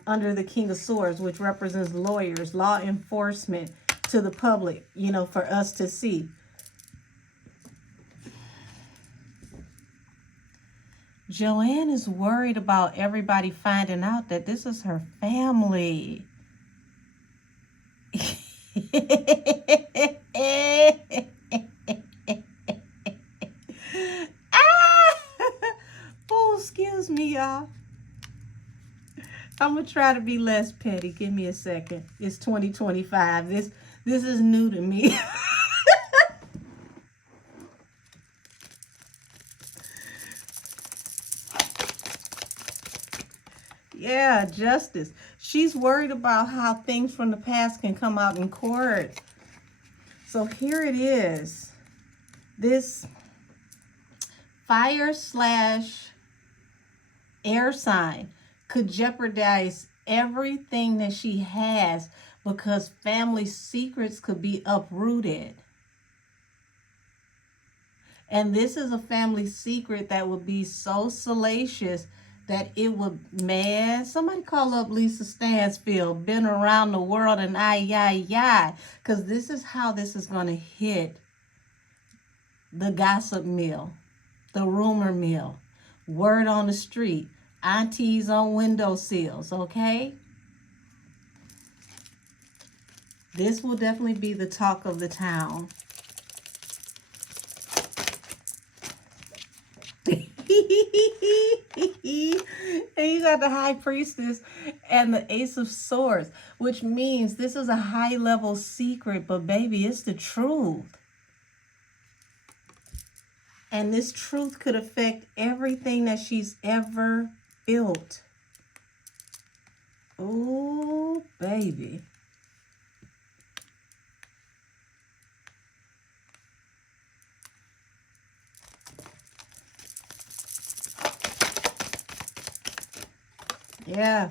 under the King of Swords, which represents lawyers, law enforcement, to the public, you know, for us to see. Joanne is worried about everybody finding out that this is her family. Oh, excuse me, y'all. I'm gonna try to be less petty. Give me a second. It's 2025. This is new to me. Yeah, justice. She's worried about how things from the past can come out in court. So here it is. This fire/air sign could jeopardize everything that she has because family secrets could be uprooted. And this is a family secret that would be so salacious that it would, man, somebody call up Lisa Stansfield, been around the world and ay, because this is how this is going to hit the gossip mill, the rumor mill, word on the street, aunties on windowsills, okay? This will definitely be the talk of the town. And you got the High Priestess and the Ace of Swords, which means this is a high level secret, but baby, it's the truth. And this truth could affect everything that she's ever built. Oh, baby. Yeah,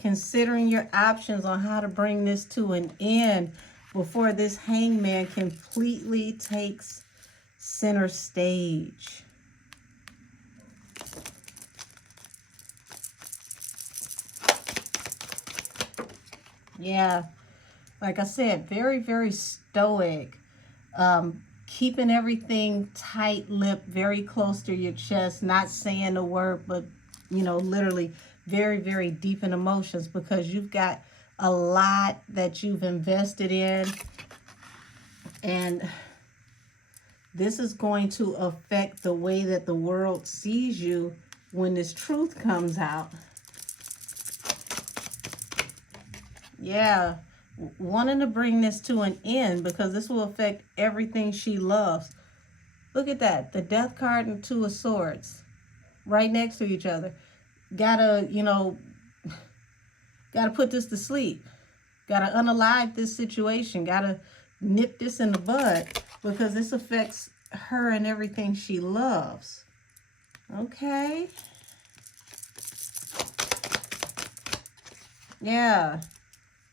considering your options on how to bring this to an end before this Hangman completely takes center stage. Yeah, like I said, very, very stoic. Keeping everything tight-lipped, very close to your chest, not saying a word, but, you know, literally very, very deep in emotions, because you've got a lot that you've invested in, and this is going to affect the way that the world sees you when this truth comes out. Yeah, wanting to bring this to an end, because this will affect everything she loves. Look at that, the Death card and Two of Swords right next to each other. Gotta, you know, gotta put this to sleep. Gotta unalive this situation. Gotta nip this in the bud, because this affects her and everything she loves. Okay. Yeah.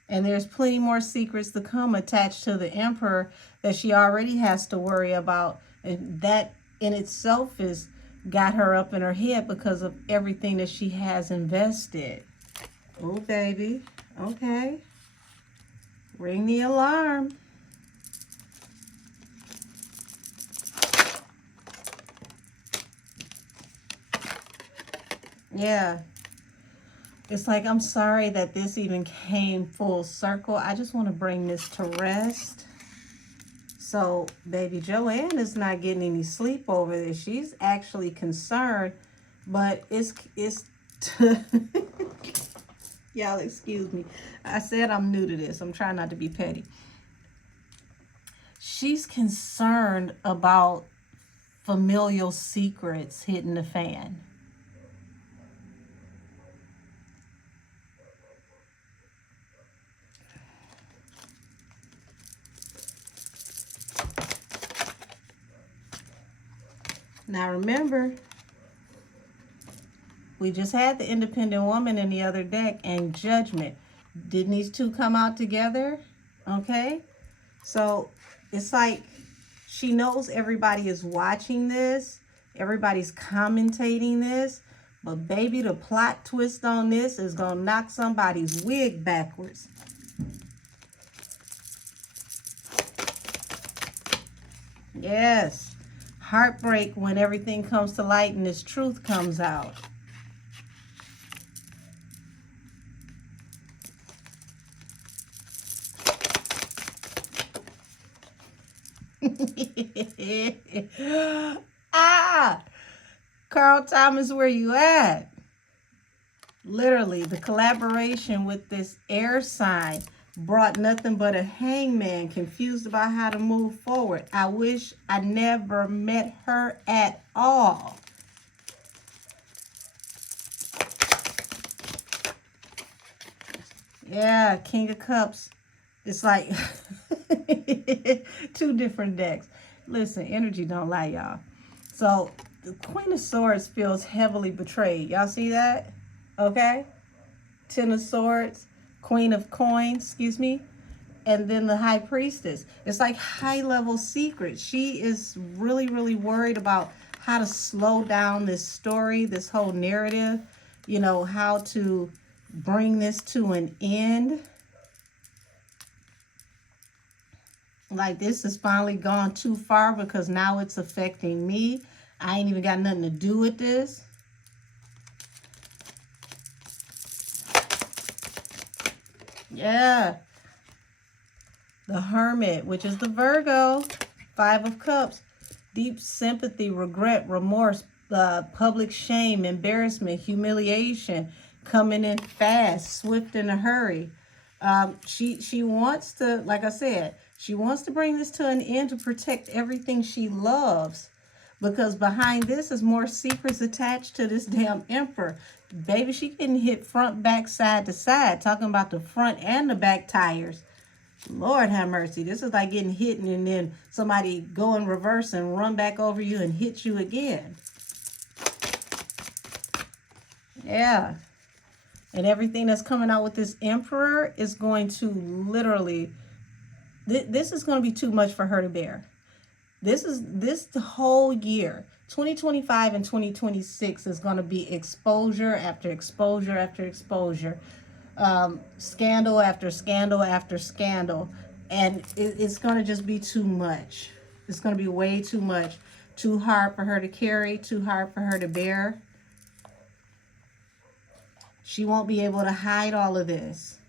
And there's plenty more secrets to come attached to the Emperor that she already has to worry about. And that in itself is got her up in her head because of everything that she has invested. Oh, baby. Okay. Ring the alarm. Yeah. It's like, I'm sorry that this even came full circle. I just want to bring this to rest. So, baby Joanne is not getting any sleep over this. She's actually concerned, but it's y'all excuse me. I said I'm new to this. I'm trying not to be petty. She's concerned about familial secrets hitting the fan. Now remember, we just had the Independent Woman in the other deck and Judgment. Didn't these two come out together? Okay. So it's like she knows everybody is watching this. Everybody's commentating this. But baby, the plot twist on this is going to knock somebody's wig backwards. Yes. Heartbreak when everything comes to light and this truth comes out. Ah, Carl Thomas, where you at? Literally, the collaboration with this air sign brought nothing but a hangman, confused about how to move forward. I wish I never met her at all. Yeah, King of Cups. It's like two different decks. Listen, energy don't lie, y'all. So the Queen of Swords feels heavily betrayed. Y'all see that? Okay. Ten of Swords, Queen of Coins, excuse me, and then the High Priestess. It's like high-level secrets. She is really, really worried about how to slow down this story, this whole narrative. you know, how to bring this to an end. Like, this has finally gone too far because now it's affecting me. I ain't even got nothing to do with this. Yeah. The Hermit, which is the Virgo. 5 of Cups. Deep sympathy, regret, remorse, public shame, embarrassment, humiliation. Coming in fast, swift, in a hurry. She wants to, like I said, she wants to bring this to an end to protect everything she loves. Because behind this is more secrets attached to this damn Emperor. Baby, she getting hit front, back, side to side. Talking about the front and the back tires. Lord have mercy. This is like getting hit and then somebody go in reverse and run back over you and hit you again. Yeah. And everything that's coming out with this Emperor is going to literally, this is going to be too much for her to bear. This whole year, 2025 and 2026 is going to be exposure after exposure after exposure. Scandal after scandal after scandal. And it's going to just be too much. It's going to be way too much. Too hard for her to carry, too hard for her to bear. She won't be able to hide all of this.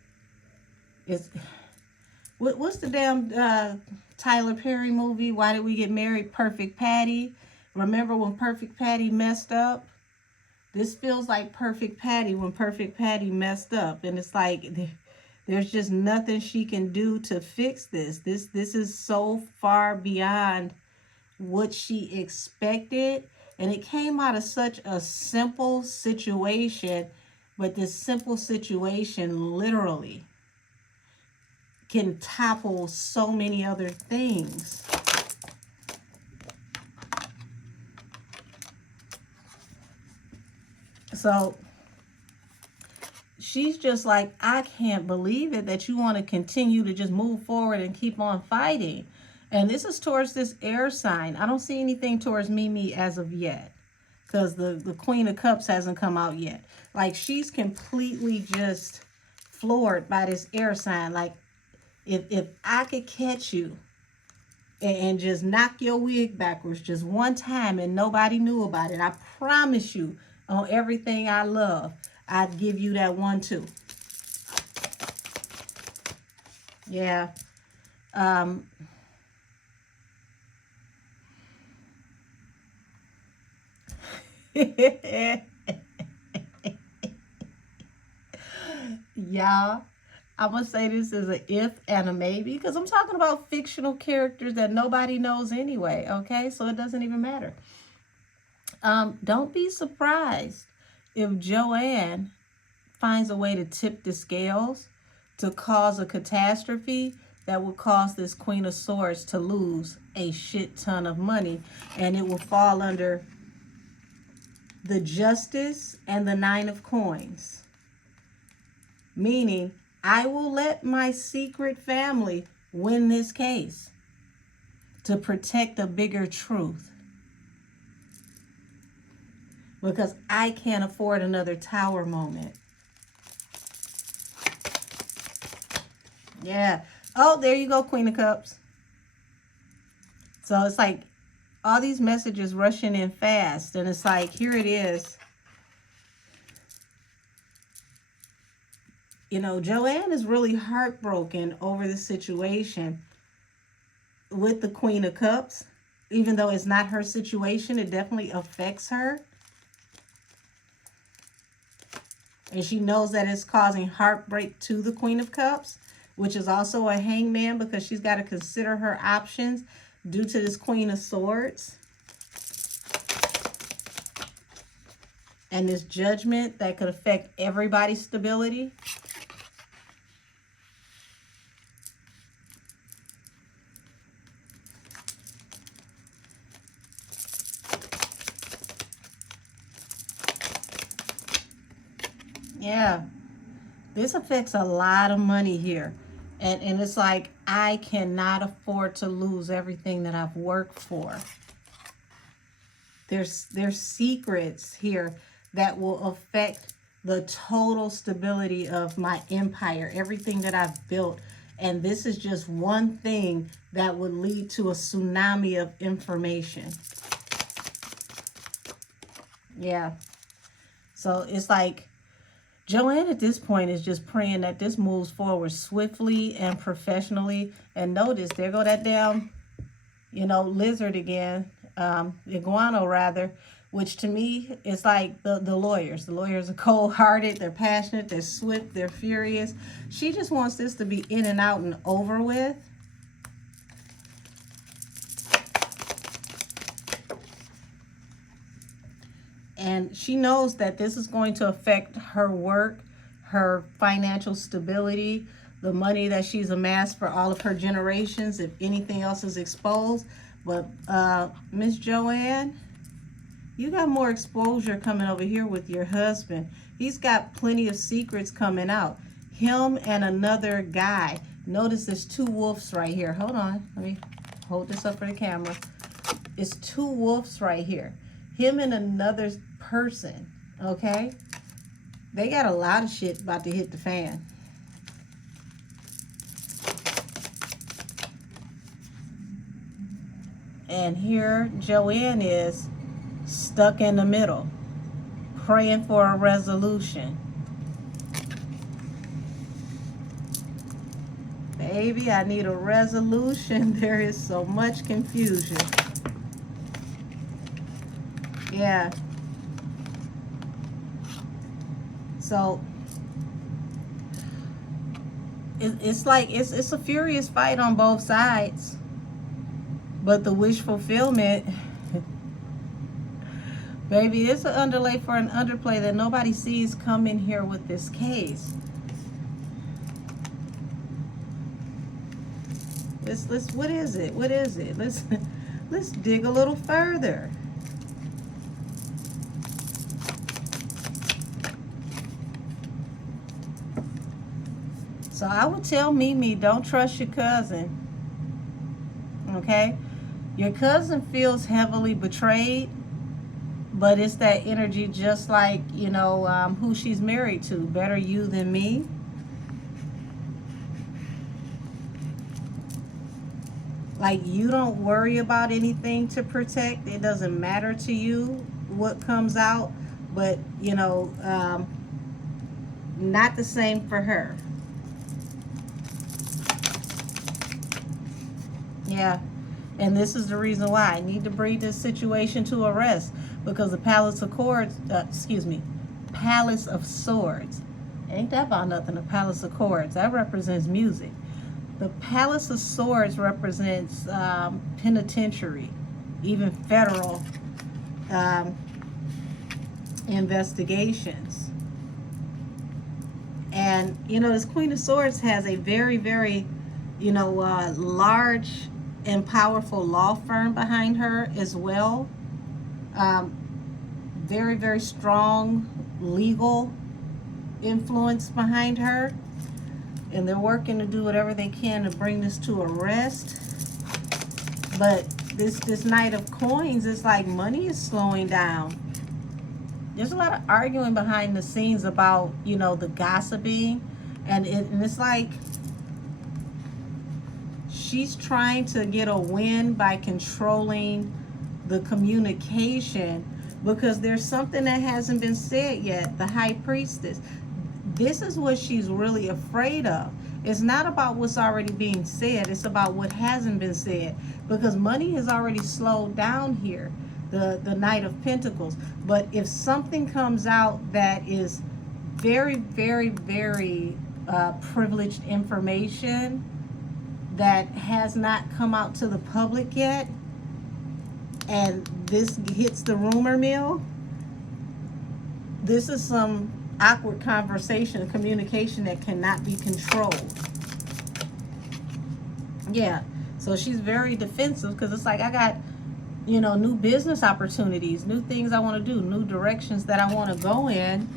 What's the damn Tyler Perry movie? Why Did We Get Married? Perfect Patty. Remember when Perfect Patty messed up? This feels like Perfect Patty when Perfect Patty messed up. And it's like, there's just nothing she can do to fix this. This is so far beyond what she expected. And it came out of such a simple situation. But this simple situation literally can topple so many other things. So she's just like, I can't believe it that you want to continue to just move forward and keep on fighting. And this is towards this air sign. I don't see anything towards Mimi as of yet. Because the Queen of Cups hasn't come out yet. Like, she's completely just floored by this air sign. Like, if I could catch you and just knock your wig backwards just one time and nobody knew about it, I promise you, on everything I love, I'd give you that one too. Yeah. Y'all, I'm going to say this is an if and a maybe because I'm talking about fictional characters that nobody knows anyway, okay? So it doesn't even matter. Don't be surprised if Joanne finds a way to tip the scales to cause a catastrophe that will cause this Queen of Swords to lose a shit ton of money, and it will fall under the Justice and the 9 of Coins. Meaning, I will let my secret family win this case to protect a bigger truth. Because I can't afford another Tower moment. Yeah. Oh, there you go, Queen of Cups. So it's like all these messages rushing in fast. And it's like, here it is. You know, Joanne is really heartbroken over the situation with the Queen of Cups. Even though it's not her situation, it definitely affects her. And she knows that it's causing heartbreak to the Queen of Cups, which is also a hangman because she's got to consider her options due to this Queen of Swords. And this judgment that could affect everybody's stability. Yeah, this affects a lot of money here. And it's like, I cannot afford to lose everything that I've worked for. There's secrets here that will affect the total stability of my empire, everything that I've built. And this is just one thing that would lead to a tsunami of information. Yeah. So it's like Joanne at this point is just praying that this moves forward swiftly and professionally. And notice, there go that damn, lizard again, iguana rather, which to me is like the lawyers. The lawyers are cold-hearted, they're passionate, they're swift, they're furious. She just wants this to be in and out and over with. And she knows that this is going to affect her work, her financial stability, the money that she's amassed for all of her generations, if anything else is exposed. But Miss Joanne, you got more exposure coming over here with your husband. He's got plenty of secrets coming out. Him and another guy. Notice there's two wolves right here. Hold on. Let me hold this up for the camera. It's two wolves right here. Him and another person, okay? They got a lot of shit about to hit the fan. And here Joanne is stuck in the middle, praying for a resolution. Baby, I need a resolution. There is so much confusion. Yeah. So it's like it's a furious fight on both sides, but the wish fulfillment, baby, it's an underlay for an underplay that nobody sees coming here with this case. Let's what is it? What is it? Let's dig a little further. So I would tell Mimi, don't trust your cousin. Okay? Your cousin feels heavily betrayed, but it's that energy just like, who she's married to. Better you than me. Like, you don't worry about anything to protect. It doesn't matter to you what comes out. But, not the same for her. Yeah, and this is the reason why I need to bring this situation to a rest, because the Palace of Palace of Swords. Ain't that about nothing, the Palace of Chords. That represents music. The Palace of Swords represents penitentiary, even federal investigations. And, this Queen of Swords has a very, very, large and powerful law firm behind her as well. Very, very strong legal influence behind her. And they're working to do whatever they can to bring this to a rest. But this Knight of Coins is like money is slowing down. There's a lot of arguing behind the scenes about, the gossiping. And it's like she's trying to get a win by controlling the communication, because there's something that hasn't been said yet. The High Priestess. This is what she's really afraid of. It's not about what's already being said. It's about what hasn't been said, because money has already slowed down here. The Knight of Pentacles. But if something comes out that is very, very, very privileged information that has not come out to the public yet, and this hits the rumor mill, this is some awkward conversation, communication that cannot be controlled. Yeah, so she's very defensive, because it's like, I got, new business opportunities, new things I want to do, new directions that I want to go in,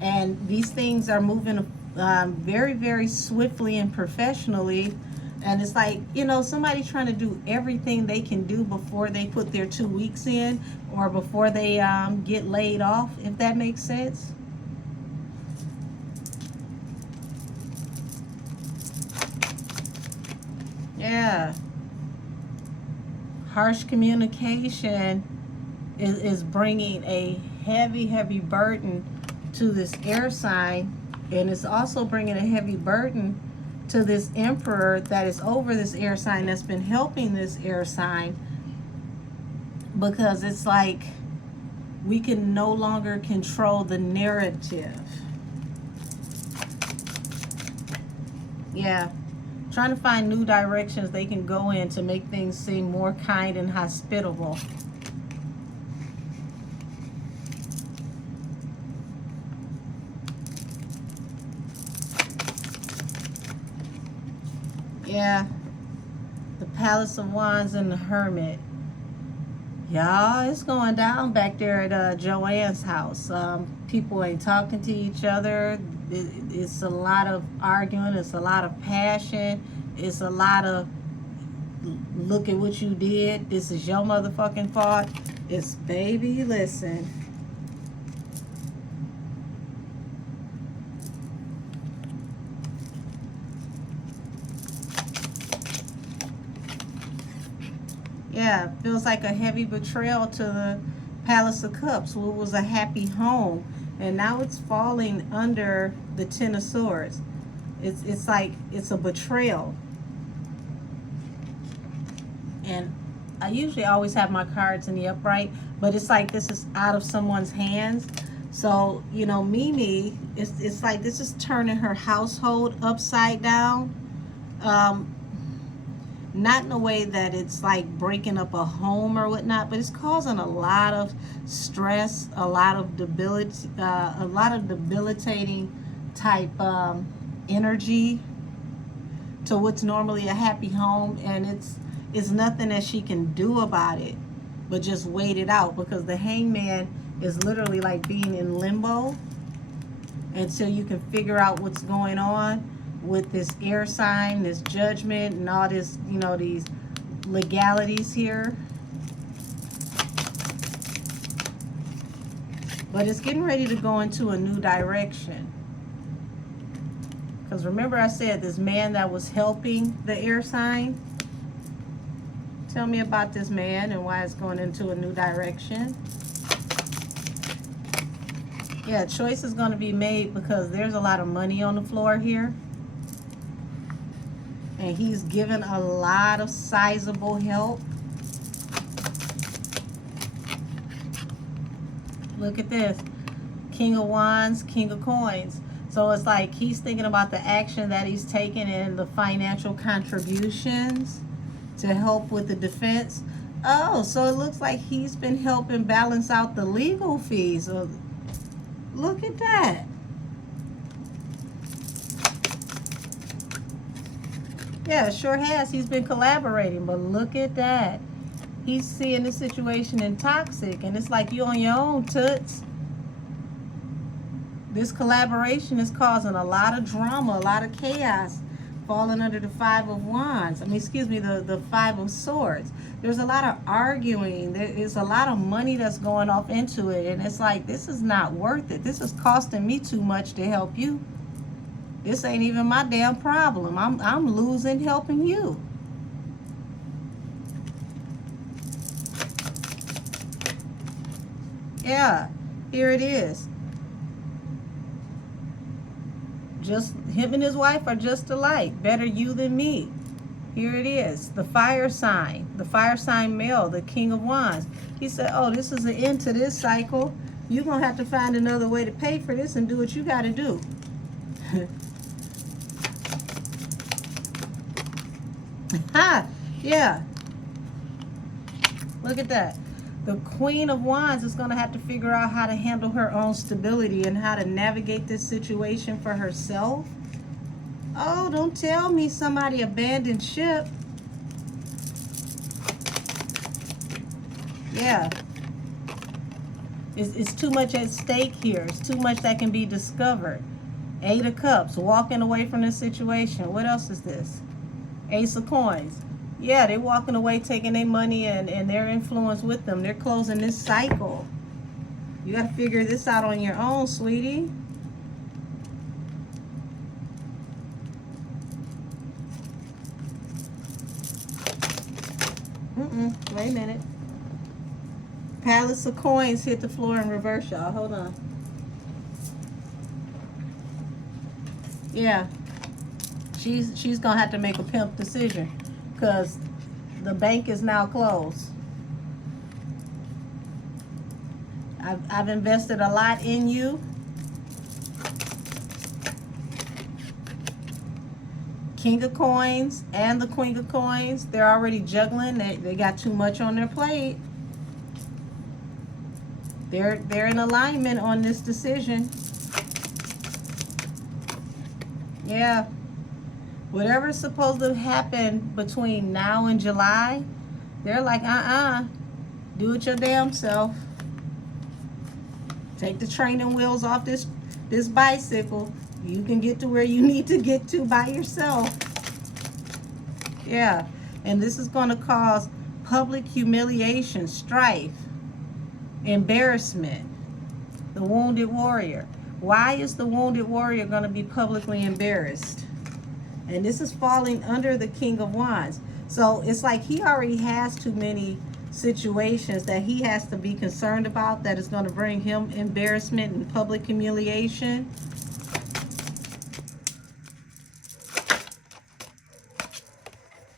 and these things are moving very, very swiftly and professionally. And it's like, somebody trying to do everything they can do before they put their 2 weeks in, or before they get laid off, if that makes sense. Yeah. Harsh communication is bringing a heavy burden to this air sign, and it's also bringing a heavy burden to this emperor that is over this air sign, that's been helping this air sign, because it's like we can no longer control the narrative. Yeah. Trying to find new directions they can go in to make things seem more kind and hospitable. Yeah. The Palace of Wands and the Hermit. Y'all, it's going down back there at Joanne's house. People ain't talking to each other. It's a lot of arguing. It's a lot of passion. It's a lot of, look at what you did. This is your motherfucking fault. It's, baby, listen. Yeah, feels like a heavy betrayal to the Palace of Cups, what was a happy home, and now it's falling under the Ten of Swords. It's like it's a betrayal. And I usually always have my cards in the upright, but it's like this is out of someone's hands. So, you know, Mimi, it's like this is turning her household upside down. Not in a way that it's like breaking up a home or whatnot, but it's causing a lot of stress, a lot of debilitating type energy to what's normally a happy home, and it's nothing that she can do about it but just wait it out, because the Hangman is literally like being in limbo until you can figure out what's going on with this air sign, this judgment, and all this, you know, these legalities here. But it's getting ready to go into a new direction. Because remember I said this man that was helping the air sign? Tell me about this man and why it's going into a new direction. Yeah, choice is going to be made because there's a lot of money on the floor here. And he's given a lot of sizable help. Look at this. King of Wands, King of Coins. So it's like he's thinking about the action that he's taken and the financial contributions to help with the defense. Oh, so it looks like he's been helping balance out the legal fees. Look at that. Yeah, it sure has. He's been collaborating, but look at that. He's seeing the situation in toxic, and it's like you on your own, toots. This collaboration is causing a lot of drama, a lot of chaos, falling under the Five of Wands. I mean, excuse me, the Five of Swords. There's a lot of arguing. There is a lot of money that's going off into it, and it's like, this is not worth it. This is costing me too much to help you. This ain't even my damn problem. I'm losing helping you. Yeah, here it is. Just him and his wife are just alike. Better you than me. Here it is. The fire sign male, the King of Wands. He said, oh, this is an end to this cycle. You're going to have to find another way to pay for this and do what you got to do. Ha! Yeah. Look at that. The Queen of Wands is going to have to figure out how to handle her own stability and how to navigate this situation for herself. Oh, don't tell me somebody abandoned ship. Yeah. It's too much at stake here. It's too much that can be discovered. Eight of Cups, walking away from this situation. What else is this? Ace of Coins. Yeah, they're walking away, taking their money and their influence with them. They're closing this cycle. You got to figure this out on your own, sweetie. Wait a minute. Palace of coins hit the floor in reverse, y'all. Hold on. Yeah. She's going to have to make a pimp decision because the bank is now closed. I've invested a lot in you. King of coins and the queen of coins, they're already juggling. They got too much on their plate. They're in alignment on this decision. Yeah. Whatever's supposed to happen between now and July, they're like, do it your damn self. Take the training wheels off this bicycle. You can get to where you need to get to by yourself. Yeah. And this is going to cause public humiliation, strife, embarrassment. The wounded warrior. Why is the wounded warrior going to be publicly embarrassed? And this is falling under the King of Wands. So it's like he already has too many situations that he has to be concerned about that is going to bring him embarrassment and public humiliation.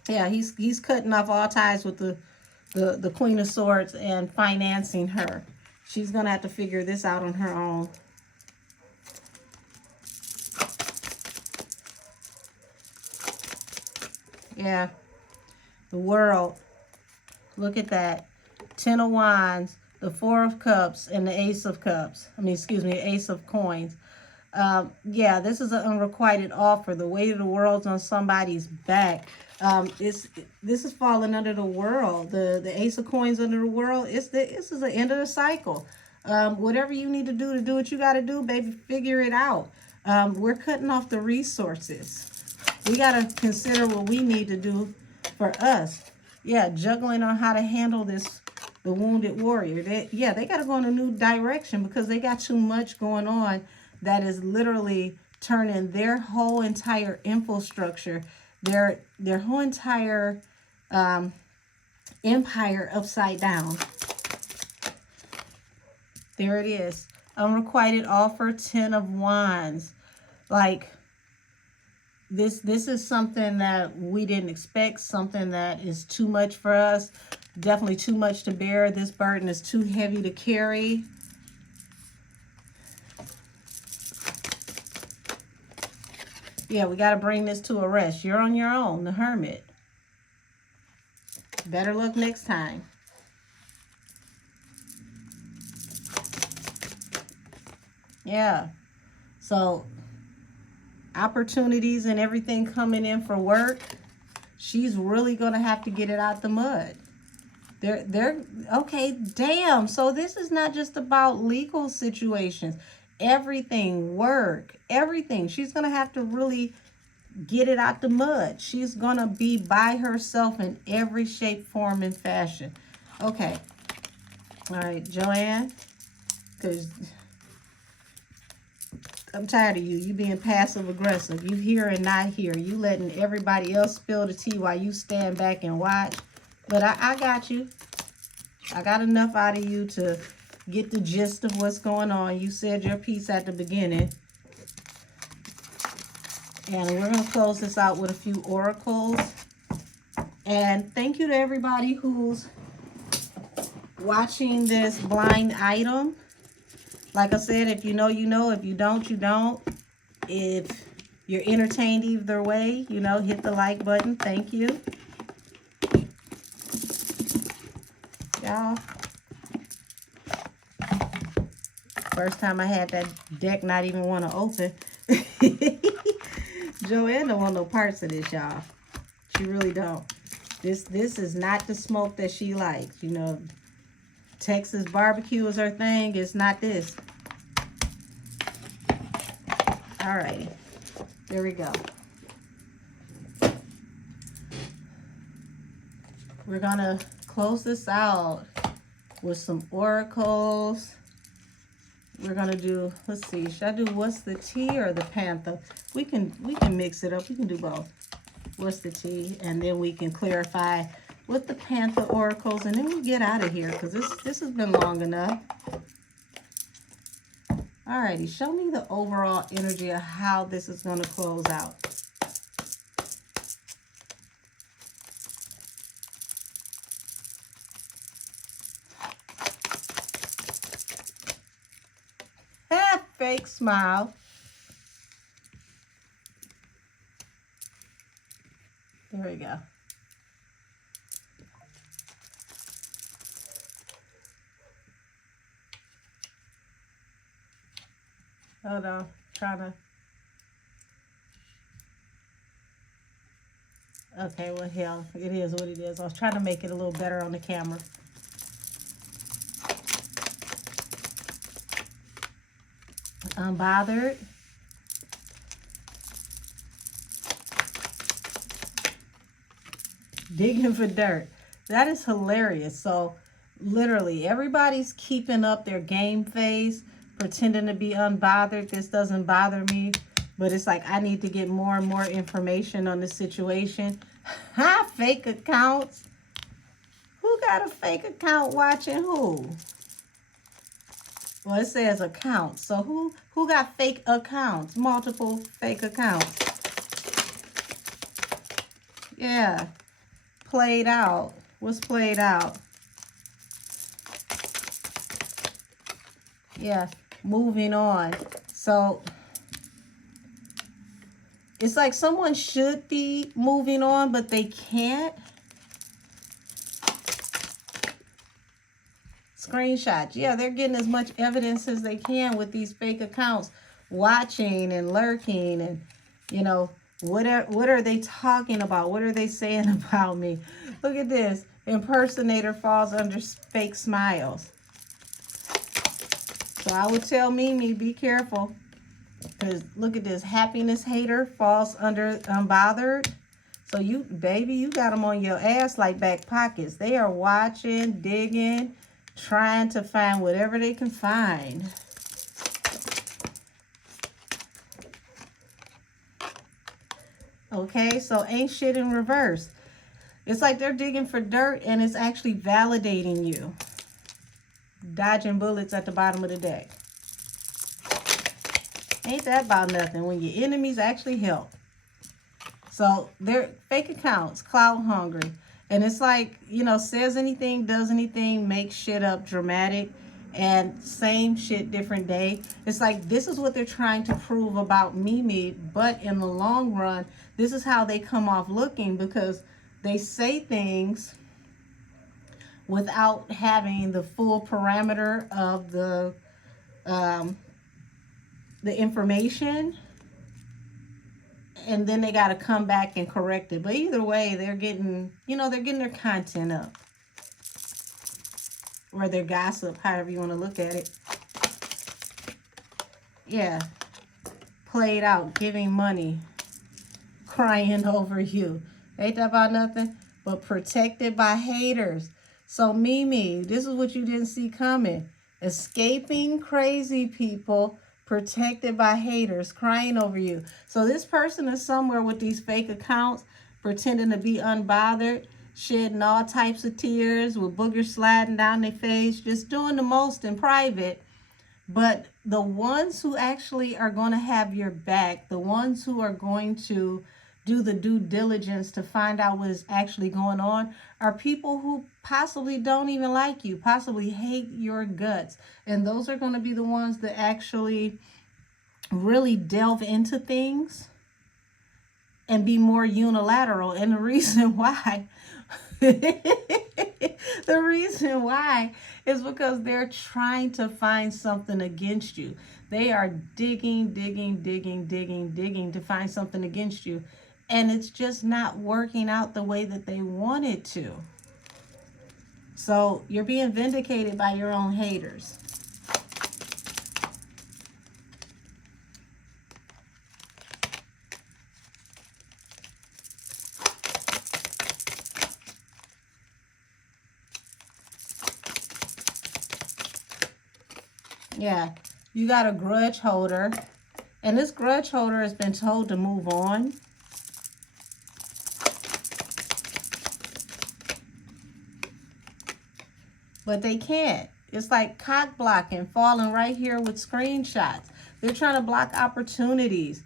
Yeah, he's cutting off all ties with the Queen of Swords and financing her. She's going to have to figure this out on her own. Yeah. The World. Look at that. 10 of Wands, the 4 of Cups, and the Ace of Cups. I mean, excuse me, Ace of Coins. Yeah, this is an unrequited offer. The weight of the world's on somebody's back. This is falling under the World. The Ace of Coins under the World. This is the end of the cycle. Whatever you need to do what you got to do, baby, figure it out. We're cutting off the resources. We got to consider what we need to do for us. Yeah, juggling on how to handle this, the wounded warrior. They got to go in a new direction because they got too much going on that is literally turning their whole entire infrastructure, their whole entire empire upside down. There it is. Unrequited offer, 10 of Wands. Like, this is something that we didn't expect, something that is too much for us, definitely too much to bear. This burden is too heavy to carry. Yeah, we got to bring this to a rest. You're on your own, the Hermit. Better luck next time. Yeah. So, opportunities and everything coming in for work. She's really going to have to get it out the mud. They're okay, damn. So this is not just about legal situations. Everything, work, everything. She's going to have to really get it out the mud. She's going to be by herself in every shape, form, and fashion. Okay. All right, Joanne, because I'm tired of you. You being passive aggressive. You here and not here. You letting everybody else spill the tea while you stand back and watch. But I got you. I got enough out of you to get the gist of what's going on. You said your piece at the beginning. And we're going to close this out with a few oracles. And thank you to everybody who's watching this blind item. Like I said, if you know, you know. If you don't, you don't. If you're entertained either way, you know, hit the like button. Thank you. Y'all. First time I had that deck not even want to open. Joanne don't want no parts of this, y'all. She really don't. This is not the smoke that she likes. You know, Texas barbecue is her thing. It's not this. All right. There we go. We're going to close this out with some oracles. We're going to do, let's see, should I do what's the tea or the panther? We can mix it up. We can do both. What's the tea? And then we can clarify with the Panther oracles, and then we get out of here because this has been long enough. Alrighty, show me the overall energy of how this is going to close out. Fake smile. There we go. Hold on, trying to. Okay, well, hell, it is what it is. I was trying to make it a little better on the camera. Unbothered. Digging for dirt. That is hilarious. So literally everybody's keeping up their game face, pretending to be unbothered. This doesn't bother me, but it's like I need to get more and more information on the situation. Ha! Fake accounts. Who got a fake account watching who? Well, it says accounts. So who got fake accounts? Multiple fake accounts. Yeah. Played out. What's played out? Yeah. Moving on. So it's like someone should be moving on, but they can't. Screenshots. Yeah, they're getting as much evidence as they can with these fake accounts, watching and lurking, and you know, what are they talking about? What are they saying about me? Look at this. Impersonator falls under fake smiles. So I would tell Mimi, be careful. Because look at this. Happiness hater falls under unbothered. So you, baby, you got them on your ass like back pockets. They are watching, digging, trying to find whatever they can find. Okay, so ain't shit in reverse. It's like they're digging for dirt and it's actually validating you. Dodging bullets at the bottom of the deck. Ain't that about nothing when your enemies actually help. So they're fake accounts, clout hungry. And it's like, you know, says anything, does anything, makes shit up dramatic, and same shit, different day. It's like, this is what they're trying to prove about Mimi, but in the long run, this is how they come off looking, because they say things without having the full parameter of the information. And then they got to come back and correct it. But either way, they're getting, you know, they're getting their content up. Or their gossip, however you want to look at it. Yeah. Played out, giving money, crying over you. Ain't that about nothing? But protected by haters. So Mimi, this is what you didn't see coming. Escaping crazy people, protected by haters, crying over you. So this person is somewhere with these fake accounts, pretending to be unbothered, shedding all types of tears, with boogers sliding down their face, just doing the most in private. But the ones who actually are going to have your back, the ones who are going to do the due diligence to find out what is actually going on, are people who possibly don't even like you, possibly hate your guts. And those are going to be the ones that actually really delve into things and be more unilateral. And the reason why, the reason why is because they're trying to find something against you. They are digging to find something against you. And it's just not working out the way that they want it to. So you're being vindicated by your own haters. Yeah, you got a grudge holder. And this grudge holder has been told to move on. but they can't. It's like cock blocking, falling right here with screenshots. They're trying to block opportunities.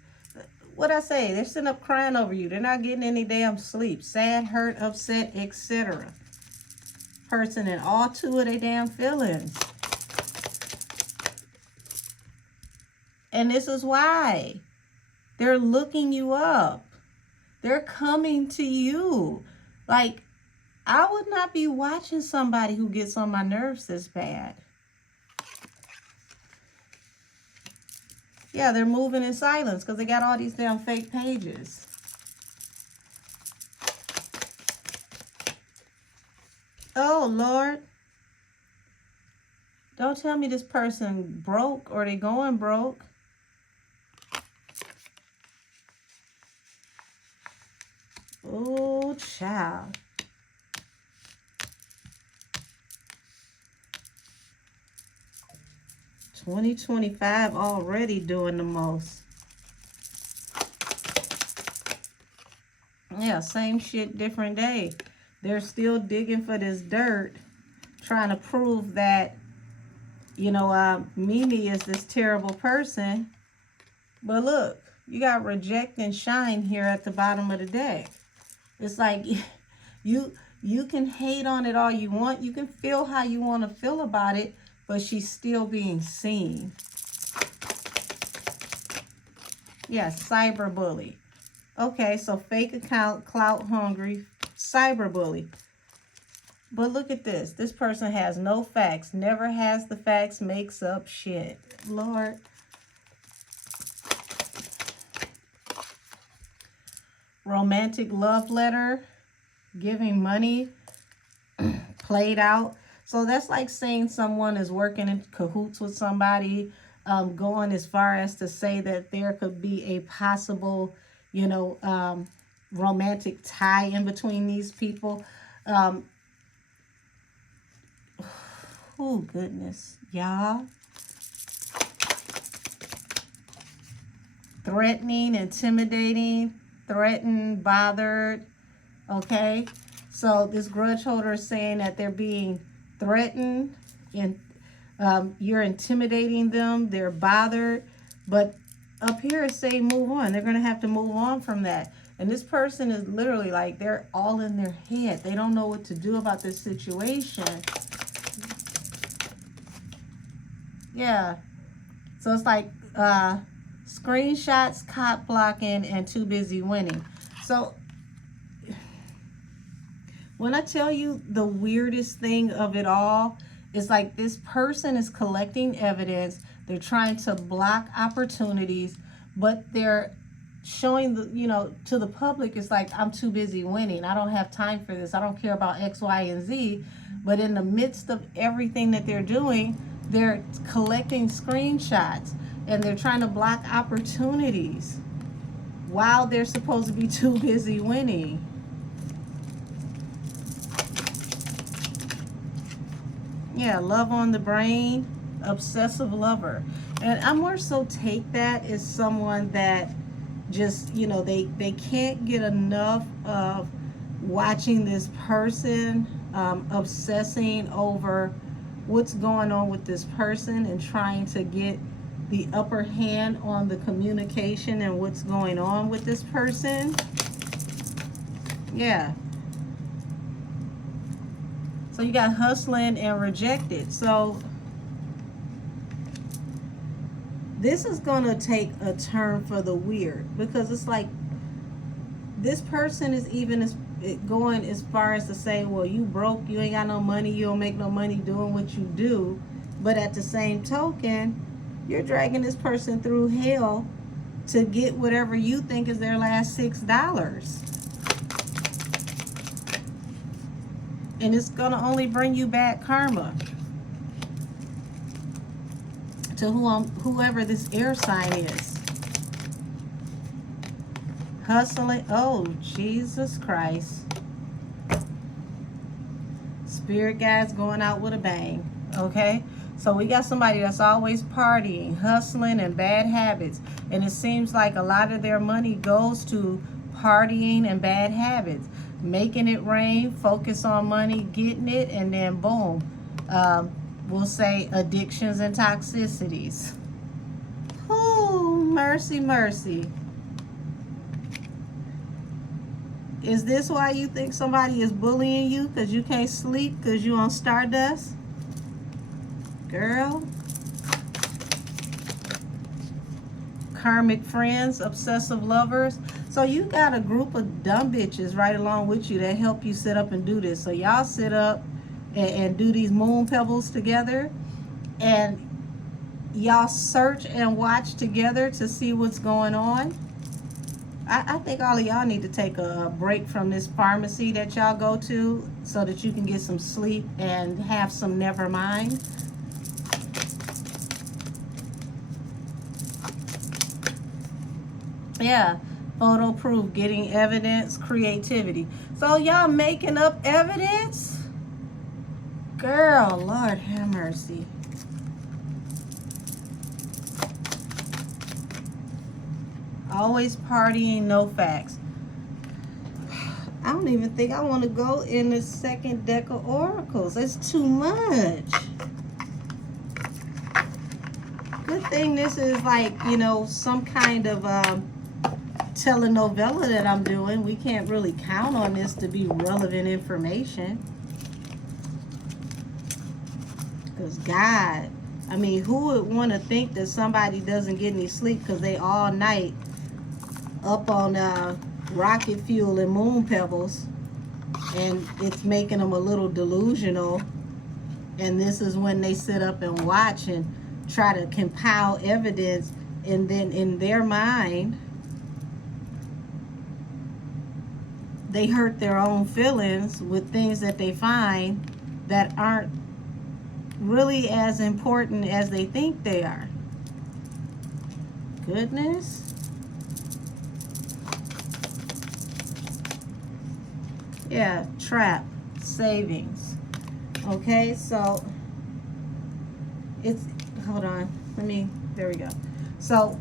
What I say, they're sitting up crying over you. They're not getting any damn sleep. Sad, hurt, upset, etc. Person in all two of their damn feelings. And this is why. They're looking you up. They're coming to you. Like, I would not be watching somebody who gets on my nerves this bad. Yeah, they're moving in silence because they got all these damn fake pages. Oh, Lord. Don't tell me this person broke or they going broke. Oh, child. $20.25 already doing the most. Yeah, same shit, different day. They're still digging for this dirt, trying to prove that, you know, Mimi is this terrible person. But look, you got reject and shine here at the bottom of the deck. It's like you can hate on it all you want. You can feel how you want to feel about it, but she's still being seen. Yes, cyberbully. Okay, so fake account, clout hungry, cyberbully. But look at this. This person has no facts, never has the facts, makes up shit. Lord. Romantic love letter, giving money, played out. So that's like saying someone is working in cahoots with somebody, going as far as to say that there could be a possible, you know, romantic tie in between these people. Oh, goodness, y'all. Threatening, intimidating, threatened, bothered, okay? So this grudge holder is saying that they're being threatened and you're intimidating them, they're bothered, but up here it's saying move on. They're going to have to move on from that. And this person is literally like, they're all in their head. They don't know what to do about this situation. Yeah. So it's like screenshots, cock blocking, and too busy winning. So when I tell you the weirdest thing of it all, it's like this person is collecting evidence. They're trying to block opportunities, but they're showing the, you know, to the public, it's like, I'm too busy winning. I don't have time for this. I don't care about X, Y, and Z. But in the midst of everything that they're doing, they're collecting screenshots and they're trying to block opportunities while they're supposed to be too busy winning. Yeah, love on the brain, obsessive lover. And I more so take that as someone that just, you know, they can't get enough of watching this person, obsessing over what's going on with this person and trying to get the upper hand on the communication and what's going on with this person. Yeah. So you got hustling and rejected. So this is going to take a turn for the weird, because it's like this person is even going as far as to say, well, you broke, you ain't got no money, you don't make no money doing what you do. But at the same token, you're dragging this person through hell to get whatever you think is their last $6. And it's going to only bring you back karma to whoever this air sign is. Hustling. Oh, Jesus Christ. Spirit guides going out with a bang. Okay? So we got somebody that's always partying, hustling, and bad habits. And it seems like a lot of their money goes to partying and bad habits. Making it rain, focus on money, getting it, and then boom. We'll say addictions and toxicities. Oh, mercy, mercy. Is this why you think somebody is bullying you? Because you can't sleep because you on Stardust? Girl. Karmic friends, obsessive lovers. So you got a group of dumb bitches right along with you that help you sit up and do this. So y'all sit up and do these moon pebbles together. And y'all search and watch together to see what's going on. I think all of y'all need to take a break from this pharmacy that y'all go to so that you can get some sleep and have some never mind. Yeah, photo proof, getting evidence, creativity. So y'all making up evidence? Girl, Lord have mercy. Always partying, no facts. I don't even think I want to go in the second deck of oracles. It's too much. Good thing this is like, you know, some kind of telenovela that I'm doing. We can't really count on this to be relevant information. Because God, I mean, who would want to think that somebody doesn't get any sleep because they all night up on rocket fuel and moon pebbles, and it's making them a little delusional, and this is when they sit up and watch and try to compile evidence, and then in their mind they hurt their own feelings with things that they find that aren't really as important as they think they are. Goodness. Yeah, trap, savings. Okay, so it's, hold on, there we go. So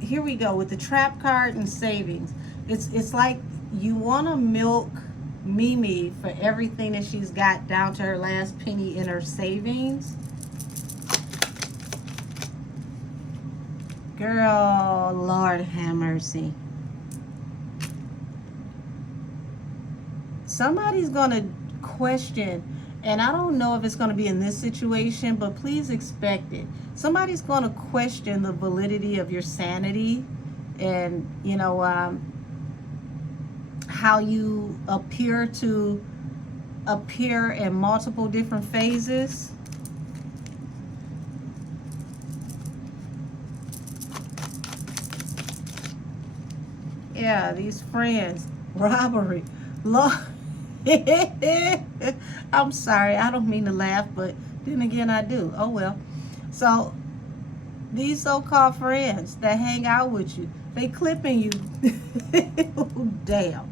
here we go with the trap card and savings. It's like you want to milk Mimi for everything that she's got down to her last penny in her savings. Girl, Lord have mercy. Somebody's going to question, and I don't know if it's going to be in this situation, but please expect it. Somebody's going to question the validity of your sanity and, you know, how you appear in multiple different phases. Yeah, these friends, robbery, Lord. I'm sorry, I don't mean to laugh, but then again I do. Oh well. So these so-called friends that hang out with you, they clipping you. Damn.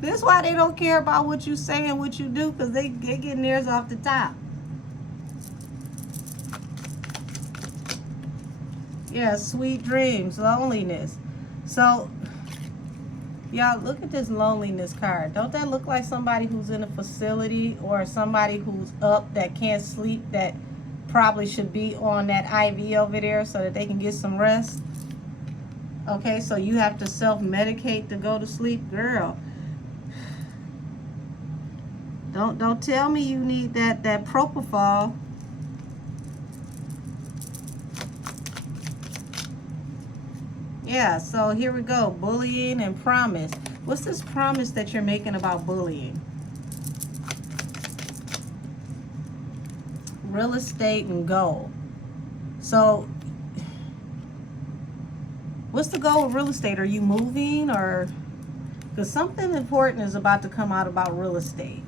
This is why they don't care about what you say and what you do, because they getting theirs off the top. Yeah, sweet dreams, loneliness. So y'all, look at this loneliness card. Don't that look like somebody who's in a facility or somebody who's up that can't sleep, that probably should be on that IV over there so that they can get some rest? Okay, so you have to self-medicate to go to sleep. Girl, don't tell me you need that propofol. Yeah, so here we go. Bullying and promise. What's this promise that you're making about bullying? Real estate and goal. So what's the goal of real estate? Are you moving, or because something important is about to come out about real estate?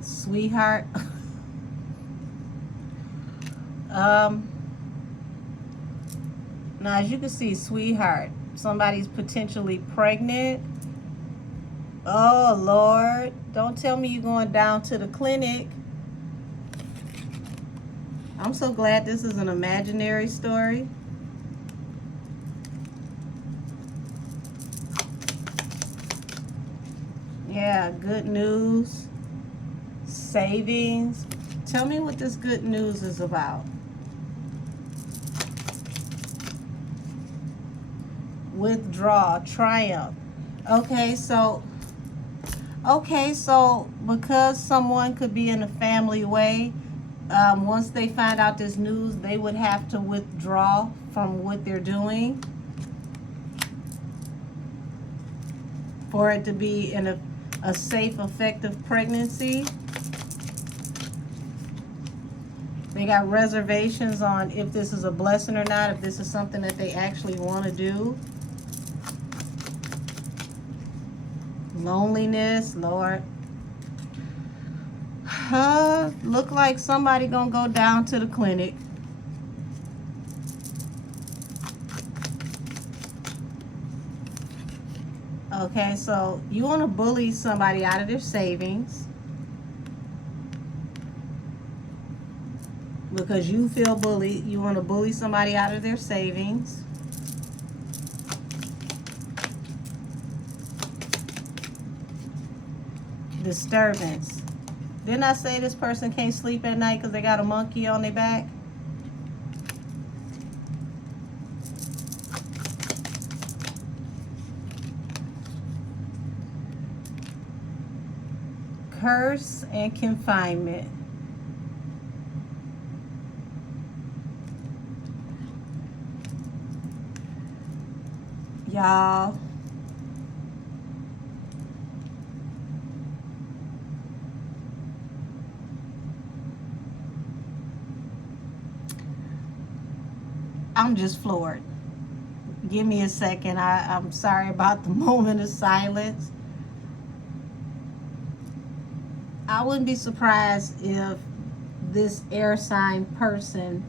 Sweetheart. Now as you can see, sweetheart, somebody's potentially pregnant, Oh, Lord. Don't tell me you're going down to the clinic. I'm so glad this is an imaginary story. Yeah, good news. Savings. Tell me what this good news is about. Withdraw. Triumph. Okay, so because someone could be in a family way, once they find out this news, they would have to withdraw from what they're doing for it to be in a safe, effective pregnancy. They got reservations on if this is a blessing or not, if this is something that they actually want to do. Loneliness, Lord. Look like somebody gonna go down to the clinic. Okay, so you want to bully somebody out of their savings because you feel bullied. You want to bully somebody out of their savings. Disturbance. Didn't I say this person can't sleep at night because they got a monkey on their back? Curse and confinement. Y'all. I'm just floored. Give me a second. I'm sorry about the moment of silence. I wouldn't be surprised if this air sign person,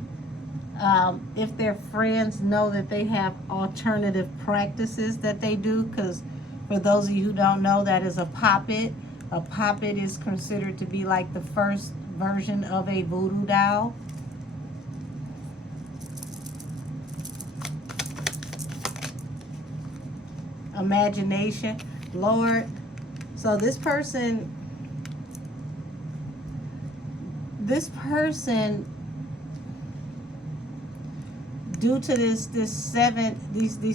if their friends know that they have alternative practices that they do, because for those of you who don't know, that is a poppet. A poppet is considered to be like the first version of a voodoo doll. Imagination, Lord. So this person, due to these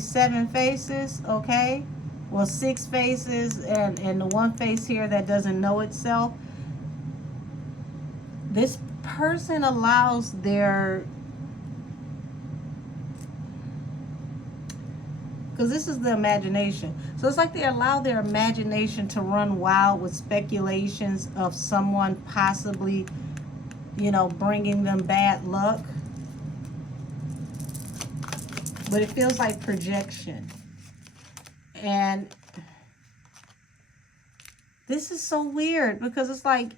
seven faces, okay, well, 6 faces and the one face here that doesn't know itself, this person allows their, because this is the imagination, so it's like they allow their imagination to run wild with speculations of someone possibly, bringing them bad luck. But it feels like projection. And this is so weird because it's like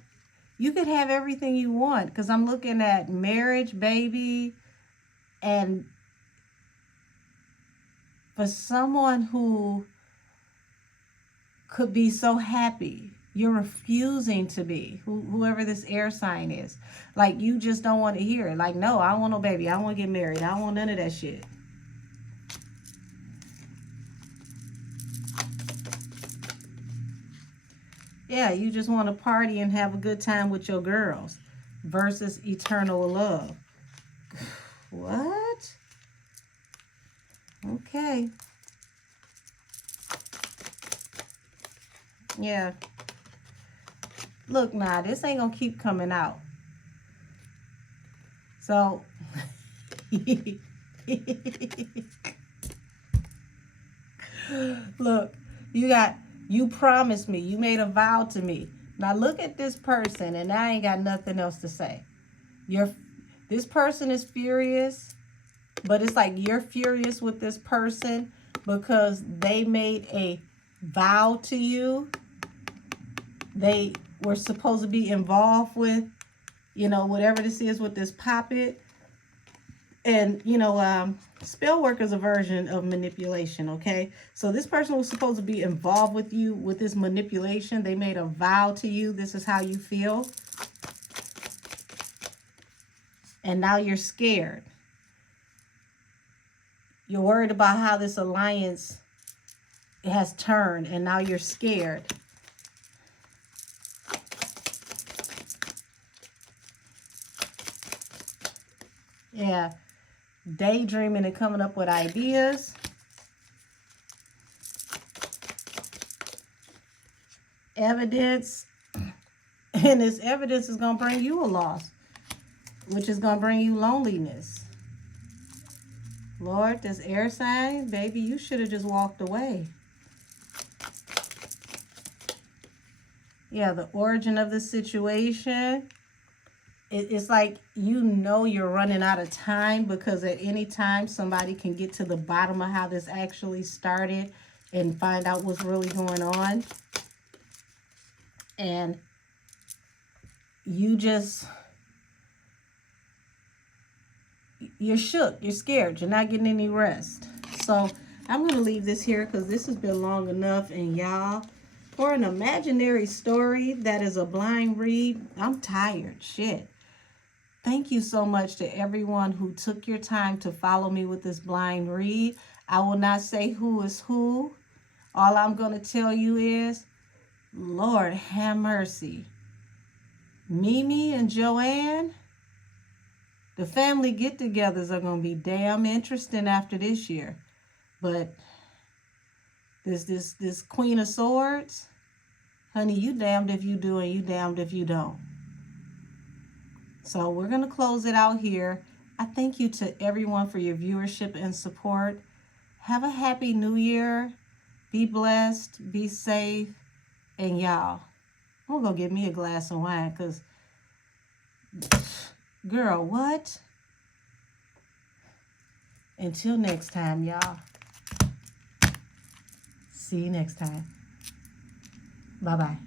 you could have everything you want, because I'm looking at marriage, baby, and for someone who could be so happy, you're refusing to be, whoever this air sign is. Like, you just don't want to hear it. Like, no, I don't want no baby. I don't want to get married. I don't want none of that shit. Yeah, you just want to party and have a good time with your girls versus eternal love. What? Okay. Yeah. Look, nah, this ain't gonna keep coming out. So, look, you promised me, you made a vow to me. Now look at this person, and I ain't got nothing else to say. This person is furious, but it's like you're furious with this person because they made a vow to you. They were supposed to be involved with, whatever this is with this poppet. And, you know, spell work is a version of manipulation, okay? So this person was supposed to be involved with you with this manipulation. They made a vow to you. This is how you feel. And now you're scared. You're worried about how this alliance has turned, and now you're scared. Yeah. Daydreaming and coming up with ideas. Evidence. And this evidence is going to bring you a loss, which is going to bring you loneliness. Lord, this air sign, baby, you should have just walked away. Yeah, the origin of the situation. It's like, you know, you're running out of time, because at any time somebody can get to the bottom of how this actually started and find out what's really going on. And you just, you're shook, you're scared, you're not getting any rest. So I'm going to leave this here because this has been long enough. And y'all, for an imaginary story that is a blind read, I'm tired. Shit. Thank you so much to everyone who took your time to follow me with this blind read. I will not say who is who. All I'm going to tell you is, Lord have mercy. Mimi and Joanne, the family get-togethers are going to be damn interesting after this year. But this Queen of Swords, honey, you damned if you do and you damned if you don't. So we're going to close it out here. I thank you to everyone for your viewership and support. Have a happy new year. Be blessed. Be safe. And y'all, I'm going to go get me a glass of wine because, girl, what? Until next time, y'all. See you next time. Bye-bye.